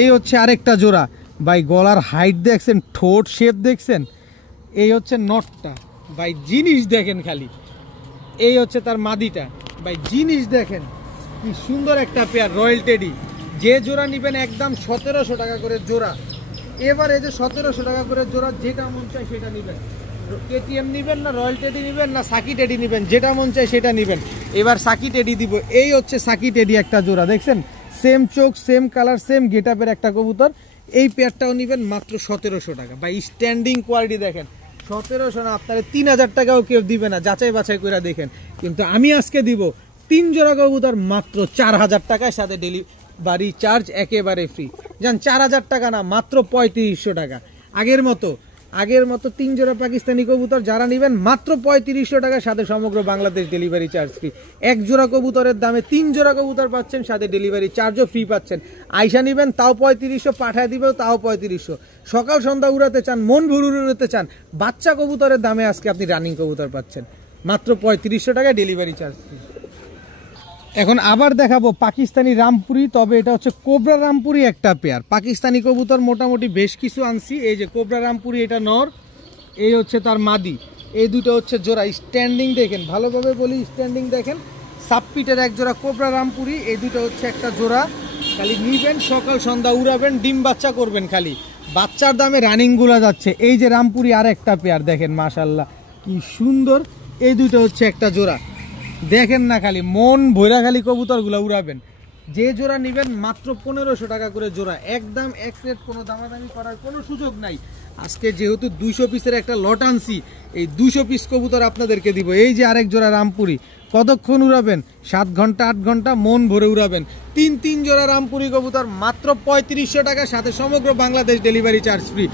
এই হচ্ছে আরেকটা জোড়া। ভাই গলার হাইট দেখছেন, ঠোঁট শেপ দেখছেন। এই হচ্ছে নটটা, ভাই জিনিস দেখেন খালি। এই হচ্ছে তার মাদিটা, ভাই জিনিস দেখেন কি সুন্দর একটা পেয়ার রয়্যাল টেডি, যে জোড়া নেবেন একদম 1700 টাকা করে জোড়া। এবার এই যে 1700 টাকা করে জোড়া, যেটা মন চায় সেটা নেবেন। কেটিএম নেবেন না রয়্যাল টেডি নেবেন না সাকি টেডি নেবেন, যেটা মন চায় সেটা নেবেন। এবার সাকি টেডি দিব, এই হচ্ছে সাকি টেডি একটা জোড়া, দেখছেন সেম চোখ সেম কালার সেম গেট আপের একটা কবুতর। এই পেয়ারটাও নেবেন মাত্র 1700 টাকা। ভাই স্ট্যান্ডিং কোয়ালিটি দেখেন, 1700 না, আপনারা 3000 টাকাও কেউ দিবে না, যাচাই বাছাই করে দেখেন। কিন্তু আমি আজকে দিব 3 জোড়া কবুতর মাত্র 4000 টাকায়, সাথে ডেলিভারি চার্জ একেবারে ফ্রি। জান 4000 টাকা না, মাত্র 3500 টাকা। আগের মতো 3 জোড়া পাকিস্তানি কবুতর যারা নেবেন মাত্র 3500 টাকা, সাথে সমগ্র বাংলাদেশ ডেলিভারি চার্জ ফ্রি। 1 জোড়া কবুতরের দামে 3 জোড়া কবুতর পাচ্ছেন, সাথে ডেলিভারি চার্জও ফ্রি পাচ্ছেন। আইসা নেবেন তাও 3500, পাঠায় দিবেও তাও 3500। সকাল সন্ধ্যা উড়াতে চান, মন ভরে উড়াতে চান, বাচ্চা কবুতরের দামে আজকে আপনি রানিং কবুতর পাচ্ছেন মাত্র 3500 টাকায় ডেলিভারি চার্জ ফ্রি। এখন আবার দেখাবো পাকিস্তানি রামপুরি, তবে এটা হচ্ছে কোবরা রামপুরি একটা পেয়ার। পাকিস্তানি কবুতর মোটামুটি বেশ কিছু আনছি, এই যে কোবরা রামপুরি এটা নর, এই হচ্ছে তার মাদি, এই দুটো হচ্ছে জোড়া। স্ট্যান্ডিং দেখেন, ভালোভাবে বলি স্ট্যান্ডিং দেখেন, সাবপিটের এক জোড়া কোবরা রামপুরি, এই দুটো হচ্ছে একটা জোড়া। খালি নিবেন সকাল সন্ধ্যা উড়াবেন, ডিম বাচ্চা করবেন, খালি বাচ্চার দামে রানিং গুলা যাচ্ছে। এই যে রামপুরি আর একটা পেয়ার দেখেন, মাশাল্লাহ কি সুন্দর, এই দুটো হচ্ছে একটা জোড়া। দেখেন না, খালি মন ভৈরা খালি কবুতরগুলো উড়াবেন। যে জোড়া নেবেন মাত্র 1500 টাকা করে জোড়া, একদম এক রেট, কোনো দামাদামি করার কোনো সুযোগ নাই। আজকে যেহেতু 200 পিসের একটা লট আনছি, এই 200 পিস কবুতর আপনাদেরকে দিব। এই যে আরেক জোড়া রামপুরি, কতক্ষণ উড়াবেন? 7 ঘন্টা 8 ঘন্টা মন ভরে উড়াবেন। 3 জোড়া রামপুরি কবুতর মাত্র 3500 টাকা, সাথে সমগ্র বাংলাদেশ ডেলিভারি চার্জ ফ্রি।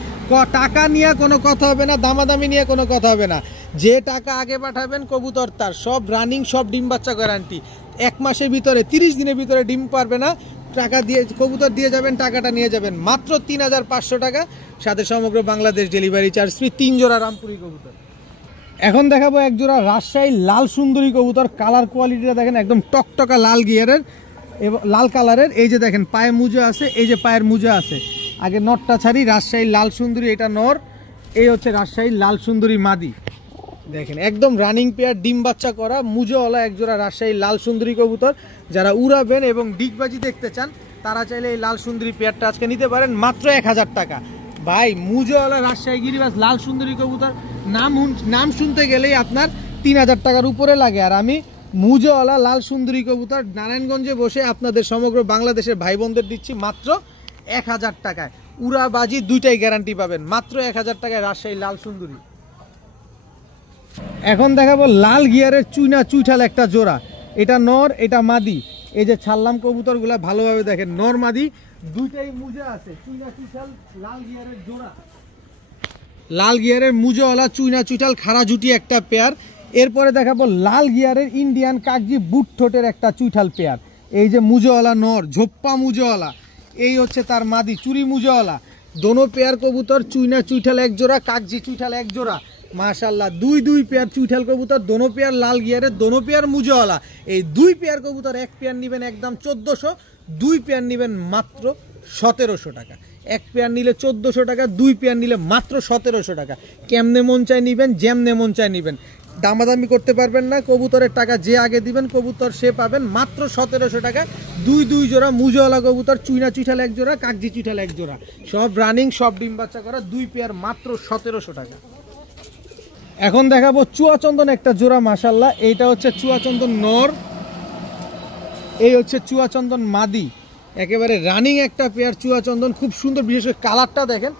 টাকা নিয়ে কোনো কথা হবে না, দামাদামি নিয়ে কোনো কথা হবে না। যে টাকা আগে পাঠাবেন কবুতর তার, সব রানিং, সব ডিম বাচ্চা গ্যারান্টি। 1 মাসের ভিতরে 30 দিনের ভিতরে ডিম পারবে না, টাকা দিয়ে কবুতর দিয়ে যাবেন, টাকাটা নিয়ে যাবেন মাত্র 3500 টাকা, সাথে সমগ্র বাংলাদেশ ডেলিভারি চার্জ ফ্রি। 3 জোড়া রামপুরি কবুতর। এখন দেখাবো এক জোড়া রাজশাহী লাল সুন্দরী কবুতর। কালার কোয়ালিটিটা দেখেন, একদম টকটকা লাল গিয়ারের এবং লাল কালারের। এই যে দেখেন পায়ে মুজা আছে, এই যে পায়ের মুজা আছে। আগে নটটা ছাড়ি, রাজশাহী লাল সুন্দরী এটা নর, এই হচ্ছে রাজশাহী লাল সুন্দরী মাদি। দেখেন একদম রানিং পেয়ার, ডিম বাচ্চা করা মুজোওয়ালা একজোড়া রাজশাহী লাল সুন্দরী কবুতর। যারা উড়াবেন এবং ডিগবাজি দেখতে চান তারা চাইলে এই লাল সুন্দরী পেয়ারটা আজকে নিতে পারেন মাত্র 1000 টাকা। ভাই মুজোওয়ালা রাজশাহী গিরিবাজ লাল সুন্দরী কবুতর, নাম শুনতে গেলেই আপনার 3000 টাকার উপরে লাগে। আর আমি মুজোওয়ালা লাল সুন্দরী কবুতর নারায়ণগঞ্জে বসে আপনাদের সমগ্র বাংলাদেশের ভাই বোনদের দিচ্ছি মাত্র 1000 টাকায়। উড়াবাজি দুইটাই গ্যারান্টি পাবেন মাত্র 1000 টাকায় রাজশাহী লাল সুন্দরী। এখন দেখাবো লাল গিয়ারের চুইনা চুইঠাল একটা জোড়া, এটা নর এটা মাদি। এই যে ছাড়লাম কবুতরগুলা ভালোভাবে দেখেন, নর মাদি দুইটাই মুজা আছে, চুইনা চুইঠাল লাল গিয়ারের জোড়া। লাল গিয়ারের মুজোওয়ালা চুইনা চুইঠাল খাড়া জুটি একটা পেয়ার। এরপরে দেখাবো লাল গিয়ারের ইন্ডিয়ান কাকজি বুট ঠোঁটের একটা চুইঠাল পেয়ার। এই যে মুজোওয়ালা নর, ঝোপ্পা মুজোওয়ালা, এই হচ্ছে তার মাদি চুরি মুজোওয়ালা। দোনো পেয়ার কবুতর, চুইনা চুইঠাল এক জোড়া, কাকজি চুইঠাল এক জোড়া। মাশাআল্লাহ, দুই পেয়ার চুইঠাল কবুতর, দোনো পেয়ার লাল গিয়ারের, দোনো পেয়ার মুজোওয়ালা। এই 2 পেয়ার কবুতর, 1 পেয়ার নেবেন একদম 1400, 2 পেয়ার নেবেন মাত্র 1700 টাকা। 1 পেয়ার নিলে 1400 টাকা, 2 পেয়ার নিলে মাত্র 1700 টাকা। কেমনে মন চাই নিবেন, যেমনে মন চাই নিবেন, দামাদামি করতে পারবেন না। কবুতরের টাকা যে আগে দিবেন কবুতর সে পাবেন মাত্র 1700 টাকা। 2 জোড়া মুজোওয়ালা কবুতর, চুইনা চুইঠাল এক জোড়া, কাকজি চুইঠাল এক জোড়া, সব রানিং, সব ডিম বাচ্চা করা, 2 পেয়ার মাত্র 1700 টাকা। এখন দেখাবো চুয়াচন্দন একটা জোড়া, মাশাআল্লাহ। এইটা হচ্ছে চুয়াচন্দন নর, এই হচ্ছে চুয়াচন্দন মাদি। একেবারে রানিং একটা পেয়ার চুয়াচন্দন, খুব সুন্দর, বিশেষ করে কালারটা দেখেন,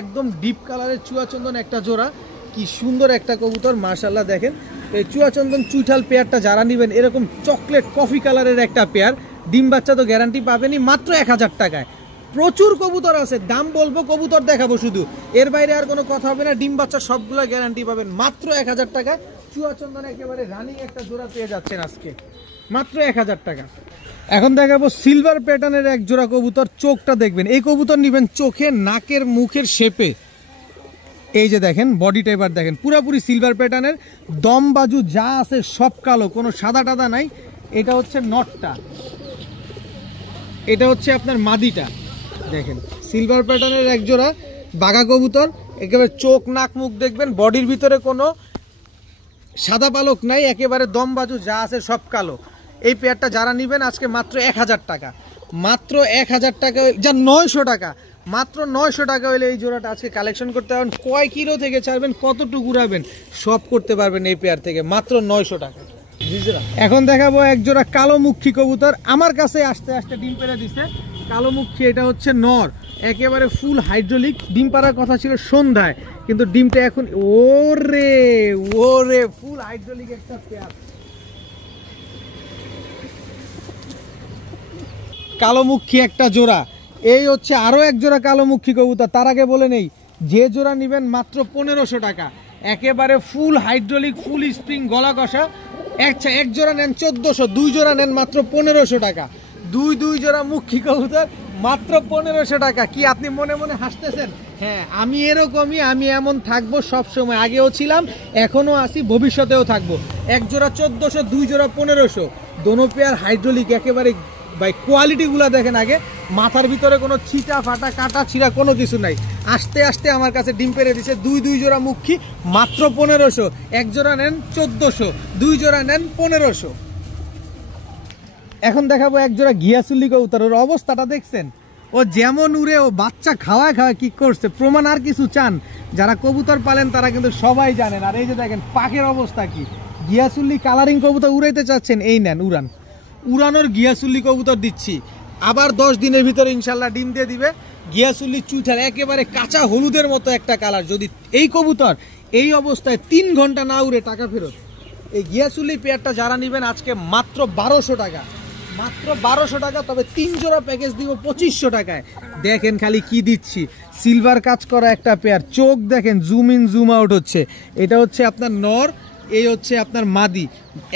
একদম ডিপ কালারের চুয়াচন্দন একটা জোড়া। কি সুন্দর একটা কবুতর, মাশাআল্লাহ। দেখেন এই চুয়াচন্দন চুইঠাল পেয়ারটা যারা নেবেন, এরকম চকলেট কফি কালারের একটা পেয়ার, ডিম বাচ্চা তো গ্যারান্টি পাবেনই মাত্র 1000 টাকায়। প্রচুর কবুতর আছে, দাম বলবো, কবুতর দেখাবো শুধু, এর বাইরে আর কোনো কথা হবে না। ডিম বাচ্চা সবগুলো গ্যারান্টি পাবেন মাত্র 1000 টাকায়। চুয়াচন্দন একেবারে রানিং একটা জোড়া পেয়ে যাচ্ছেন আজকে মাত্র 1000 টাকা। এখন দেখাবো সিলভার প্যাটার্নের এক জোড়া কবুতর। চোখটা দেখবেন, এই কবুতর নেবেন চোখে, নাকের, মুখের শেপে। এই যে দেখেন বডিটা, এবার দেখেন পুরাপুরি সিলভার প্যাটার্নের, দম বাজু যা আছে সব কালো, কোনো সাদা টাদা নাই। এটা হচ্ছে নটটা, এটা হচ্ছে আপনার মাদিটা। দেখেন সিলভার প্যাটার্নের এক জোড়া বাঘা কবুতর, একেবারে চোখ নাক মুখ দেখবেন, বডির ভিতরে কোনো সাদা পালক নাই, একেবারে দম বাজু যা আছে সব কালো। এই পেয়ারটা যারা নেবেন আজকে মাত্র 1000 টাকা, মাত্র 1000 টাকা, যা 900 টাকা, মাত্র 900 টাকা হলে এই জোড়াটা আজকে কালেকশন করতে পারবেন। কয় কিলো থেকে ছাড়বেন, কতটুকু উড়াবেন, সব করতে পারবেন এই পেয়ার থেকে, মাত্র 900 টাকা। এখন দেখাবো এক জোড়া কালো মুখী কবুতর, আমার কাছে আস্তে আস্তে ডিম পেড়ে দিচ্ছে। কালো মুখী, এটা হচ্ছে নর, একেবারে ফুল হাইড্রোলিক। ডিম পাড়ার কথা ছিল সন্ধ্যায়, কিন্তু ডিমটা এখন ওরে ওরে ফুল হাইড্রোলিক একটা পেয়ার। কালো মুখী একটা জোড়া, এই হচ্ছে আরো এক জোড়া কালো মুখী কবুতর। তার আগে বলে নেই, যে জোড়া নেবেন মাত্র 1500 টাকা, একেবারে ফুল হাইড্রোলিক, ফুল স্প্রিং, গলা কষা। আচ্ছা, এক জোড়া নেন 1400, দুই জোড়া নেন মাত্র 1500 টাকা। দুই জোড়া মুখী কবুতর মাত্র 1500 টাকা। কি আপনি মনে মনে হাসতেছেন? হ্যাঁ, আমি এরকমই, আমি এমন থাকবো সব সময়, আগেও ছিলাম, এখনো আছি, ভবিষ্যতেও থাকবো। এক জোড়া 1400, দুই জোড়া 1500, দোনো পেয়ার হাইড্রোলিক একেবারে। ভাই কোয়ালিটিগুলো দেখেন আগে, মাথার ভিতরে কোনো ছিটা ফাটা কাটা ছিঁড়া কোনো কিছু নাই। আস্তে আস্তে আমার কাছে ডিম পেড়ে দিছে। দুই জোড়া মুখী মাত্র 1500, এক জোড়া নেন 1400, দুই জোড়া নেন 1500। এখন দেখাবো এক জোড়া ঘিয়াচুল্লি কবুতর, ওর অবস্থাটা দেখছেন? ও যেমন উড়ে, ও বাচ্চা খাওয়ায় কি করছে, প্রমাণ আর কিছু চান? যারা কবুতর পালেন তারা কিন্তু সবাই জানেন। আর এই যে দেখেন পাখের অবস্থা কি, ঘিয়াচুল্লি কালারিং কবুতর উড়াইতে চাচ্ছেন, এই নেন উড়ান, উড়ানোর ঘিয়াচুল্লি কবুতর দিচ্ছি। আবার 10 দিনের ভিতরে ইনশাল্লাহ ডিম দিয়ে দিবে। ঘিয়াচুল্লি চুইঠাল, একেবারে কাঁচা হলুদের মতো একটা কালার। যদি এই কবুতর এই অবস্থায় 3 ঘন্টা না উড়ে, টাকা ফেরত। এই ঘিয়াচুল্লি পেয়ারটা যারা নেবেন আজকে মাত্র 1200 টাকা, মাত্র 1200 টাকা। তবে 3 জোড়া প্যাকেজ দিব 2500 টাকায়। দেখেন খালি কি দিচ্ছি, সিলভার কাজ করা একটা পেয়ার। চোখ দেখেন, জুম ইন জুম আউট হচ্ছে। এটা হচ্ছে আপনার নর, এই হচ্ছে আপনার মাদি,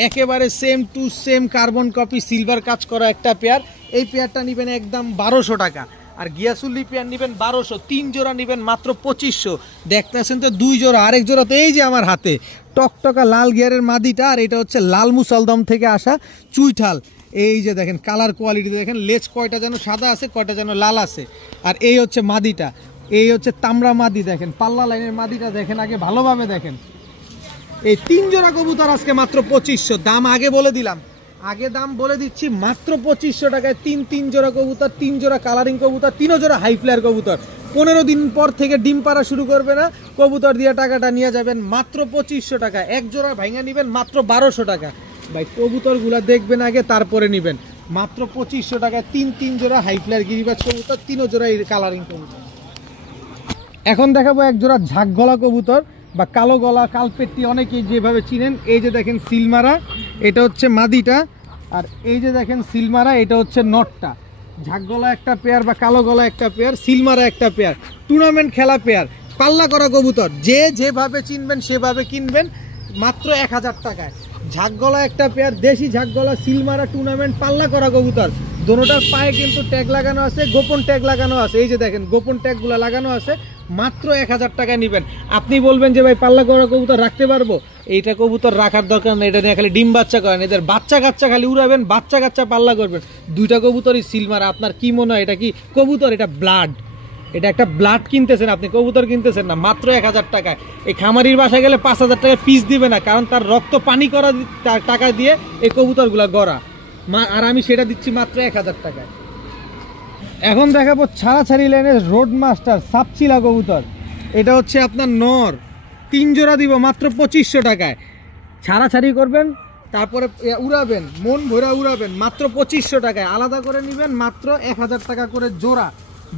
একেবারে same to same carbon copy, silver কাজ করা একটা পেয়ার। এই পেয়ারটা নেবেন একদম 1200 টাকা। আর ঘিয়াচুল্লি পেয়ার নেবেন 1200, 3 জোড়া নেবেন মাত্র 2500। দেখতেছেন তো 2 জোড়া, আরেক জোড়া তো এই যে আমার হাতে, টকটকা লাল গিয়ারের মাদিটা। আর এটা হচ্ছে লাল মুসালদম থেকে আসা চুইঠাল। এই যে দেখেন কালার কোয়ালিটি দেখেন, লেজ কয়টা যেন সাদা আছে, কয়টা যেন লাল আছে। আর এই হচ্ছে মাদিটা, এই হচ্ছে তামড়া মাদি। দেখেন পাল্লা লাইনের মাদিটা দেখেন আগে ভালোভাবে দেখেন। এই 3 জোড়া কবুতর আজকে মাত্র 2500। দাম আগে বলে দিলাম, আগে দাম বলে দিচ্ছি, মাত্র 2500 টাকায় 3 জোড়া কবুতর, 3 জোড়া কালারিং কবুতর, 3 জোড়া হাই ফ্লায়ার কবুতর। 15 দিন পর থেকে ডিম পাড়া শুরু করবে না, কবুতর দিয়ে টাকাটা নিয়ে যাবেন মাত্র 2500 টাকা। এক জোড়া ভাঙা নেবেন মাত্র 1200 টাকা। ভাই কবুতরগুলো দেখবেন আগে, তারপরে নেবেন। মাত্র 2500 টাকায় 3 জোড়া হাই ফ্লায়ার গিরিবাজ কবুতর, 3 জোড়া কালারিং কবুতর। এখন দেখাবো এক জোড়া ঝাঁক গলা কবুতর বা কালো গলা, কালপেট্টি অনেকেই যেভাবে চিনেন। এই যে দেখেন সিলমারা, এটা হচ্ছে মাদিটা। আর এই যে দেখেন সিলমারা, এটা হচ্ছে নটটা। ঝাঁক গলা একটা পেয়ার বা কালো গলা একটা পেয়ার, সিলমারা একটা পেয়ার, টুর্নামেন্ট খেলা পেয়ার, পাল্লা করা কবুতর। যে যেভাবে চিনবেন সেভাবে কিনবেন, মাত্র 1000 টাকায়। ঝাঁক গলা একটা পেয়ার, দেশি ঝাঁক গলা, সিলমারা, টুর্নামেন্ট পাল্লা করা কবুতর। দোনোটার পায়ে কিন্তু ট্যাগ লাগানো আছে, গোপন ট্যাগ লাগানো আছে। এই যে দেখেন গোপন ট্যাগগুলো লাগানো আছে। মাত্র 1000 টাকা নেবেন। আপনি বলবেন যে ভাই পাল্লা করা কবুতর রাখতে পারবো, এইটা কবুতর রাখার দরকার নেই, এটা নিয়ে খালি ডিম বাচ্চা করেন। এদের বাচ্চা কাচ্চা খালি উড়াবেন, বাচ্চা কাচ্চা পাল্লা করবেন। 2টা কবুতরই সিলমারা। আপনার কি মনে হয় এটা কি কবুতর? এটা ব্লাড, এটা একটা ব্লাড কিনতেছেন আপনি, কবুতর কিনতেছেন না। মাত্র 1000 টাকায়। এই খামারির বাসায় গেলে 5000 টাকা পিস দিবে না, কারণ তার রক্ত পানি করা টাকা দিয়ে এই কবুতরগুলা গড়া। আর আমি সেটা দিচ্ছি মাত্র 1000 টাকায়। এখন দেখাবো ছাড়াছাড়ি লাইনের রোড মাস্টার সাপচিলা কবুতর। এটা হচ্ছে আপনার নর, 3 জোড়া দিব মাত্র 2500 টাকায়। ছাড়াছাড়ি করবেন, তারপরে উড়াবেন, মন ভরা উড়াবেন, মাত্র 2500 টাকায়। আলাদা করে নেবেন মাত্র 1000 টাকা করে জোড়া।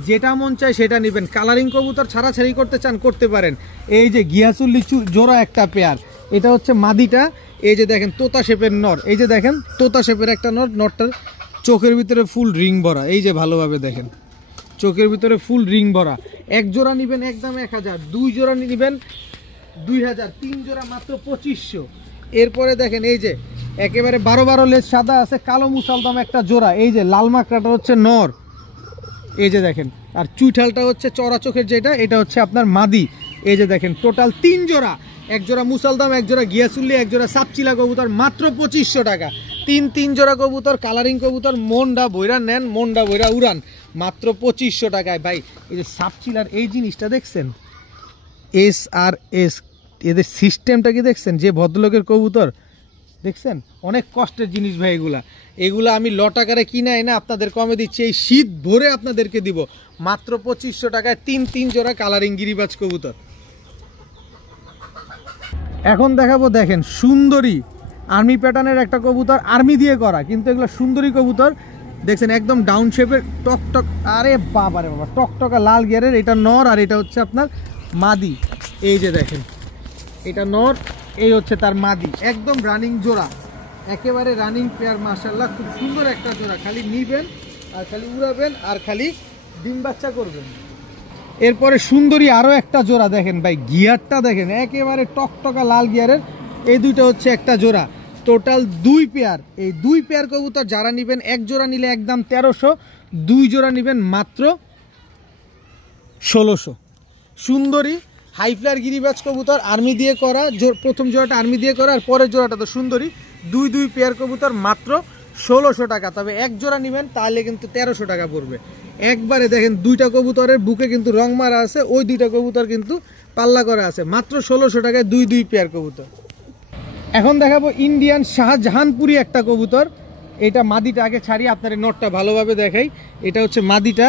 যেটা মন চায় সেটা নেবেন। কালারিং কবুতর ছাড়াছাড়ি করতে চান করতে পারেন। এই যে ঘিয়াচুল্লি জোড়া একটা পেয়ার, এটা হচ্ছে মাদিটা। এই যে দেখেন তোতা শেপের নর, এই যে দেখেন তোতা শেপের একটা নর। নরটার চোখের ভিতরে ফুল রিং ভরা, এই যে ভালোভাবে দেখেন চোখের ভিতরে ফুল রিং ভরা। এক জোড়া নেবেন একদম 1000, 2 জোড়া নেবেন 2000, 3 জোড়া মাত্র 2500। এরপরে দেখেন এই যে একেবারে 12 লেজ সাদা আছে, কালো মুসালদম একটা জোড়া। এই যে লাল মাকড়াটা হচ্ছে নর, এই যে দেখেন। আর চুইঠালটা হচ্ছে চড়া চোখের যেটা, এটা হচ্ছে আপনার মাদি। এই যে দেখেন টোটাল 3 জোড়া, এক জোড়া মুসালদম, এক জোড়া ঘিয়াচুল্লি, এক জোড়া সাপচিলা কবুতর, মাত্র 2500 টাকা। 3 জোড়া কবুতর, কালারিং কবুতর, মনডা বইরা নেন, মনডা বইরা উড়ান, মাত্র 2500 টাকায়। ভাই এই যে সাপচিলার এই জিনিসটা দেখছেন, SRS, এদের সিস্টেমটা কি দেখছেন? যে ভদ্রলোকের কবুতর দেখছেন অনেক কষ্টের জিনিস ভাই এগুলা আমি লট আকারে কিনে এনে আপনাদের কমে দিচ্ছি, এই শীত ভরে আপনাদেরকে দিব মাত্র 2500 টাকায় 3 জোড়া কালারিং গিরিবাজ কবুতর। এখন দেখাবো, দেখেন সুন্দরী আর্মি প্যাটার্নের একটা কবুতর, আর্মি দিয়ে করা কিন্তু এগুলো সুন্দরী কবুতর। দেখছেন একদম ডাউন শেপের টকটক, আরে বাবারে বাবা টকটকা লাল গিয়ারের, এটা নর আর এটা হচ্ছে আপনার মাদি। এই যে দেখেন এটা নর, এই হচ্ছে তার মাদি, একদম রানিং জোড়া, একেবারে রানিং পেয়ার মাশাআল্লাহ, খুব সুন্দর একটা জোড়া। খালি নিবেন আর খালি উড়াবেন আর খালি ডিম বাচ্চা করবেন। এরপরে সুন্দরী আরও একটা জোড়া দেখেন ভাই, গিয়ারটা দেখেন একেবারে টকটকা লাল গিয়ারের, এই দুইটা হচ্ছে একটা জোড়া, টোটাল 2 পেয়ার। এই 2 পেয়ার কবুতর যারা নেবেন, এক জোড়া নিলে একদম 1300, 2 জোড়া নেবেন মাত্র 1600। সুন্দরী হাইফ্লার গিরিবাজ কবুতর আর্মি দিয়ে করা, প্রথম জোড়াটা আর্মি দিয়ে করা আর পরের জোড়াটা তো সুন্দরী, 2 পেয়ার কবুতর মাত্র 1600 টাকা। তবে এক জোড়া নেবেন তাহলে কিন্তু 1300 টাকা পড়বে। একবারে দেখেন 2টা কবুতরের বুকে কিন্তু রং মারা আছে, ওই 2টা কবুতর কিন্তু পাল্লা করা আছে, মাত্র 1600 টাকায় 2 পেয়ার কবুতর। এখন দেখাবো ইন্ডিয়ান শাহজাহানপুরি একটা কবুতর, এটা মাদিটা আগে ছাড়ি আপনার নটটা ভালোভাবে দেখাই। এটা হচ্ছে মাদিটা,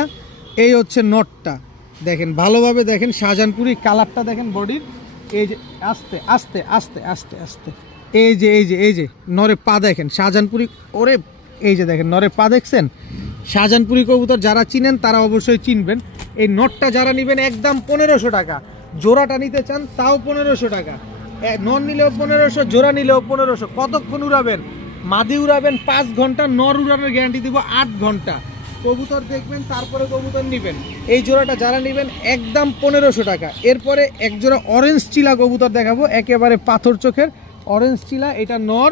এই হচ্ছে নটটা, দেখেন ভালোভাবে দেখেন শাহজাহানপুরি কালারটা দেখেন বডির। এই যে আস্তে আস্তে আস্তে আস্তে আস্তে এই যে এই যে এই যে নরে পা দেখেন শাহজাহানপুরি, ওরে এই যে দেখেন নরে পা দেখছেন। শাহজাহানপুরি কবুতর যারা চিনেন তারা অবশ্যই চিনবেন। এই নটটা যারা নেবেন একদম 1500 টাকা, জোড়াটা নিতে চান তাও 1500 টাকা, নর নিলেও 1500, জোড়া নিলেও 1500। কতক্ষণ উড়াবেন? মাদি উড়াবেন 5 ঘন্টা, নর উড়ানোর গ্যারান্টি দিব 8 ঘন্টা। কবুতর দেখবেন তারপরে কবুতর নেবেন। এই জোড়াটা যারা নেবেন একদম 1500 টাকা। এরপরে এক জোড়া অরেঞ্জ চিলা কবুতর দেখাবো, একেবারে পাথর চোখের অরেঞ্জ চিলা, এটা নর,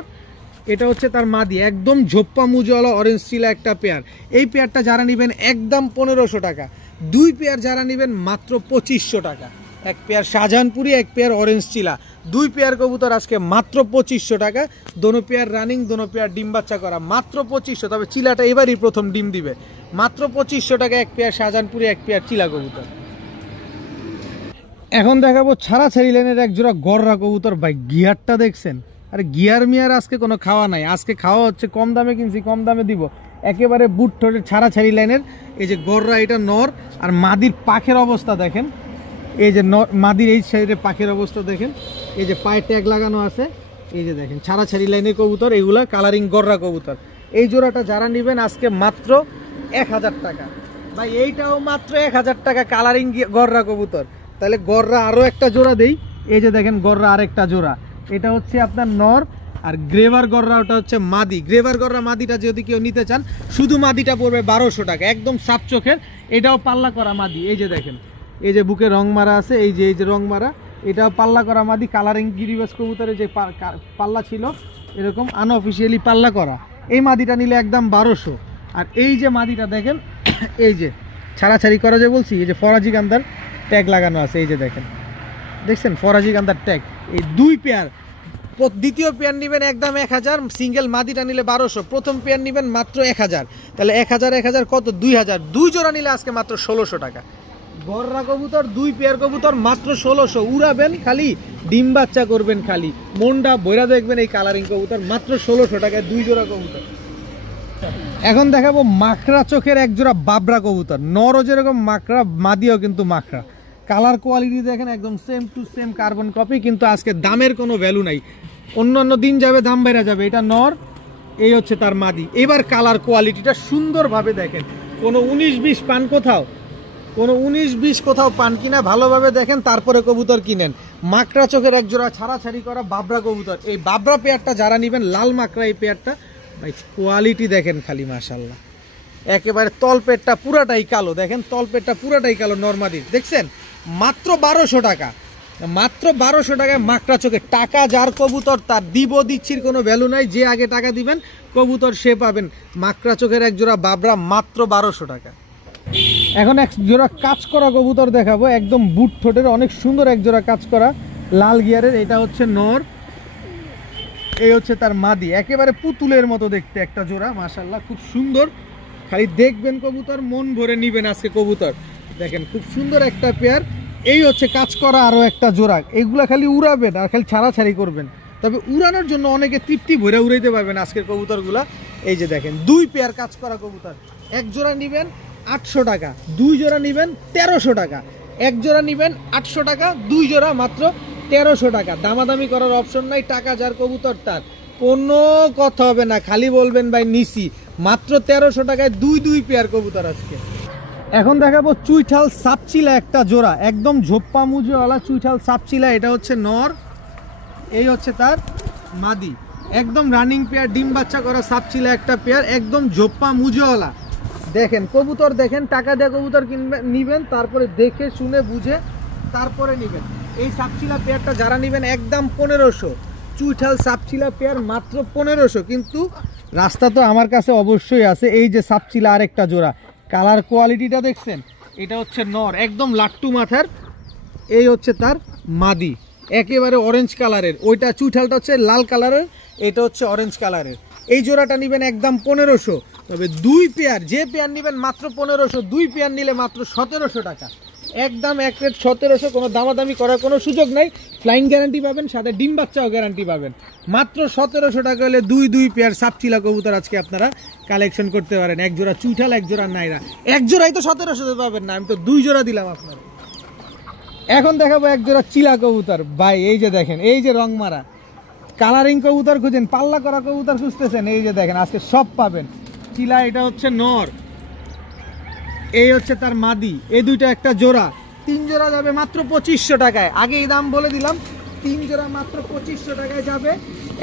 এটা হচ্ছে তার মাদি, একদম ঝোপ্পা মুজওয়ালা অরেঞ্জ চিলা একটা পেয়ার। এই পেয়ারটা যারা নেবেন একদম 1500 টাকা। 2 পেয়ার যারা নেবেন মাত্র 2500 টাকা। এক পেয়ার শাহজাহানপুরি, এক পেয়ার অরেঞ্জ চিলা, 2 পেয়ার কবুতর আজকে মাত্র 2500 টাকা। দোনো পেয়ার রানিং, দোনো পেয়ার ডিম বাচ্চা করা, মাত্র 2500। তবে চিলাটা এবারই প্রথম ডিম দিবে, মাত্র 2500 টাকা এক পেয়ার শাহজাহানপুরি, এক পেয়ার চিলা কবুতর। এখন দেখাবো ছাড়াছাড়ি লাইনের এক জোড়া গররা কবুতর। ভাই গিয়ারটা দেখছেন, আরে গিয়ার মিয়ার আজকে কোনো খাওয়া নাই, আজকে খাওয়া হচ্ছে কম দামে কিনছি কম দামে দিব, একেবারে বুট ঠোঁটের ছাড়াছাড়ি লাইনের। এই যে গররা, এটা নর, আর মাদির পাখের অবস্থা দেখেন, এই যে মাদির এই সাইডে পাখের অবস্থা দেখেন, এই যে পায়ে ট্যাগ লাগানো আছে, এই যে দেখেন ছাড়াছাড়ি লাইনের কবুতর, এগুলা কালারিং গররা কবুতর। এই জোড়াটা যারা নেবেন আজকে মাত্র 1000 টাকা। ভাই এইটাও মাত্র 1000 টাকা কালারিং গররা কবুতর। তাহলে গররা আরও একটা জোড়া দেই, এই যে দেখেন গররা আরেকটা জোড়া, এটা হচ্ছে আপনার নর, আর গ্রেভার গররা ওটা হচ্ছে মাদি। গ্রেভার গররা মাদিটা যদি কেউ নিতে চান শুধু মাদিটা পড়বে 1200 টাকা, একদম সাপ চোখের, এটাও পাল্লা করা মাদি। এই যে দেখেন এই যে বুকে রং মারা আছে, এই যে রং মারা, এটাও পাল্লা করা মাদি। কালারিং গিরিবাজ কবুতরের যে পাল্লা ছিল এরকম আনঅফিসিয়ালি পাল্লা করা, এই মাদিটা নিলে একদম 1200। আর এই যে মাদিটা দেখেন, এই যে ছাড়াছাড়ি করা যে বলছি, এই যে ফরাজি গান্ধার ট্যাগ লাগানো আছে, এই যে দেখেন দেখছেন ফরাজি গান্ধার ট্যাগ। এই 2 পেয়ার, দ্বিতীয় পেয়ার নেবেন একদম 1000, সিঙ্গেল মাদিটা নিলে 1200, প্রথম পেয়ার নেবেন মাত্র 1000, তাহলে 1000 কত 2000, 2 জোড়া নিলে আজকে মাত্র 1600 টাকা। গররা কবুতর 2 পেয়ার কবুতর মাত্র 1600, উড়াবেন খালি ডিম বাচ্চা করবেন, খালি মনটা বইরা দেখবেন। এই কালারিং কবুতর মাত্র 1600 টাকায় 2 জোড়া কবুতর। এখন দেখাবো মাকড়া চোখের এক জোড়া বাবরা কবুতর, নরও যেরকম মাকড়া, মাদিও কিন্তু মাকড়া। কালার কোয়ালিটি দেখেন একদম same to same carbon copy, কিন্তু আজকে দামের কোনো ভ্যালু নাই, অন্যান্য দিন যাবে দাম বেড়ে যাবে। এটা নর, এই হচ্ছে তার মাদি। এবার কালার কোয়ালিটিটা সুন্দরভাবে দেখেন, কোনো 19-20 পান কোথাও, কোনো 19-20 কোথাও পান কিনা ভালোভাবে দেখেন, তারপরে কবুতর কিনেন। মাকড়া চোখের এক জোড়া ছাড়াছাড়ি করা বাবরা কবুতর, এই বাবরা পেয়ারটা যারা নেবেন, লাল মাকড়া এই পেয়ারটা, ভাই কোয়ালিটি দেখেন খালি মাশাআল্লাহ, একেবারে তলপেটটা পুরাটাই কালো, দেখেন তলপেটটা পুরাটাই কালো নরমাদির, দেখছেন মাত্র 1200 টাকা। মাত্র 1200 টাকায় মাকড়া চোখে, টাকা যার কবুতর তার, দিচ্ছির কোনো ভ্যালু নাই, যে আগে টাকা দিবেন কবুতর সে পাবেন। মাকড়া চোখের এক জোড়া বাবরা মাত্র 1200 টাকা। এখন এক জোড়া কাজ করা কবুতর দেখাবো, একদম বুট ঠোঁটের অনেক সুন্দর এক জোড়া কাজ করা লাল গিয়ারের, এটা হচ্ছে নর, এই হচ্ছে তার মাদি, একেবারে পুতুলের মতো দেখতে একটা জোড়া মাশাআল্লাহ, খুব সুন্দর। খালি দেখবেন কবুতর, মন ভরে নিবেন আজকে কবুতর। দেখেন খুব সুন্দর একটা পেয়ার। এই হচ্ছে কাজ করা আরও একটা জোড়া, এইগুলা খালি উড়াবেন আর খালি ছাড়াছাড়ি করবেন, তবে উড়ানোর জন্য অনেকে তৃপ্তি ভরে উড়াইতে পারবেন আজকের কবুতরগুলা। এই যে দেখেন 2 পেয়ার কাজ করা কবুতর, এক জোড়া নেবেন 800 টাকা, 2 জোড়া নেবেন 1300 টাকা, এক জোড়া নেবেন 800 টাকা, 2 জোড়া মাত্র 1300 টাকা। দামাদামি করার অপশন নাই, টাকা যার কবুতর তার, কোনো কথা হবে না, খালি বলবেন ভাই নিছি। মাত্র 1300 টাকায় 2 পেয়ার কবুতর আজকে। এখন দেখাবো চুইঠাল সাপচিলা একটা জোড়া, একদম ঝোপ্পা মুজোওয়ালা চুইঠাল সাপচিলা। এটা হচ্ছে নর, এই হচ্ছে তার মাদি, একদম রানিং পেয়ার, ডিম বাচ্চা করা সাপচিলা একটা পেয়ার, একদম ঝোপ্পা মুজোওয়ালা। দেখেন কবুতর দেখেন, টাকা দিয়ে কবুতর কিনবেন নিবেন, তারপরে দেখে শুনে বুঝে তারপরে নিবেন। এই সাপচিলা পেয়ারটা যারা নিবেন একদম 1500, চুইঠাল সাপচিলা পেয়ার মাত্র 1500। কিন্তু রাস্তা তো আমার কাছে অবশ্যই আছে। এই যে সাপচিলা আরেকটা জোড়া, কালার কোয়ালিটিটা দেখছেন, এটা হচ্ছে নর, একদম লাট্টু মাথার, এই হচ্ছে তার মাদি, একেবারে অরেঞ্জ কালারের। ওইটা চুইঠালটা হচ্ছে লাল কালারের, এটা হচ্ছে অরেঞ্জ কালারের। এই জোড়াটা নেবেন একদম 1500। তবে 2 পেয়ার, যে পেয়ার নেবেন মাত্র 1500, 2 পেয়ার নিলে মাত্র 1700 টাকা, একদম এক রেট 1700। কোনো দামাদামি করার কোনো সুযোগ নাই, ফ্লাইং গ্যারান্টি পাবেন, সাথে ডিম বাচ্চাও গ্যারান্টি পাবেন। মাত্র 1700 টাকা হলে 2 পেয়ার সাপচিলা কবুতর আজকে আপনারা কালেকশন করতে পারেন। এক জোড়া চুইঠাল, এক জোড়া নাইরা, এক জোড়াই তো 1700 পাবেন না, আমি তো 2 জোড়া দিলাম আপনারা। এখন দেখাবো এক জোড়া চিলা কবুতর ভাই। এই যে দেখেন, এই যে রং মারা কালারিং কবুতর খুঁজেন, পাল্লা করা কবুতর খুঁজতেছেন, এই যে দেখেন আজকে সব পাবেন। চিলা, এটা হচ্ছে নর, এই হচ্ছে তার মাদি, এই দুইটা একটা জোড়া। 3 জোড়া যাবে মাত্র 2500 টাকায়, আগে এই দাম বলে দিলাম, 3 জোড়া মাত্র 2500 টাকায় যাবে।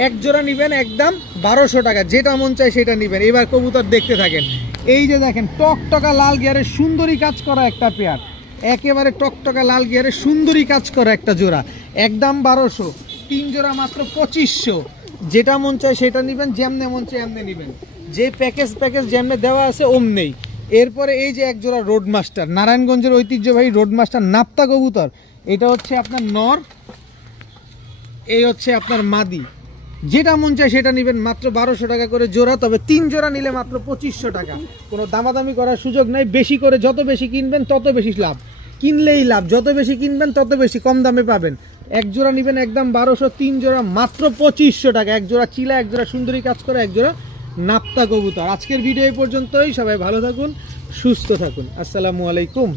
এক জোড়া নিবেন একদম 1200 টাকা, যেটা মন চায় সেটা নিবেন। এবার কবুতর দেখতে থাকেন। এই যে দেখেন টকটকা লাল গিয়ারে সুন্দরী কাজ করা একটা পেয়ার, একেবারে টকটকা লাল গিয়ারে সুন্দরী কাজ করা একটা জোড়া, একদম 1200। 3 জোড়া মাত্র 2500, যেটা মন চায় সেটা নিবেন, যেমনে মন চায় এমনি নিবেন, যে প্যাকেজ যেমনে দেওয়া আছে অমনেই। এরপরে এই যে এক জোড়া রোড মাস্টার, নারায়ণগঞ্জের ঐতিহ্যবাহী রোড মাস্টার নাপ্তা কবুতর, এটা হচ্ছে আপনার নর, এই হচ্ছে আপনার মাদি, যেটা মন চায় সেটা নেবেন, মাত্র 1200 টাকা করে জোড়া। তবে 3 জোড়া নিলে মাত্র 2500 টাকা, কোনো দামাদামি করার সুযোগ নাই। বেশি করে যত বেশি কিনবেন তত বেশি লাভ, কিনলেই লাভ, যত বেশি কিনবেন তত বেশি কম দামে পাবেন। এক জোড়া নেবেন একদম 1200, 3 জোড়া মাত্র 2500 টাকা। এক জোড়া চিলা, এক জোড়া সুন্দরী কাজ করে, এক জোড়া নাপ্তা কবুতর। আজকের ভিডিও এই পর্যন্তই, সবাই ভালো থাকুন, সুস্থ থাকুন, আসসালামু আলাইকুম।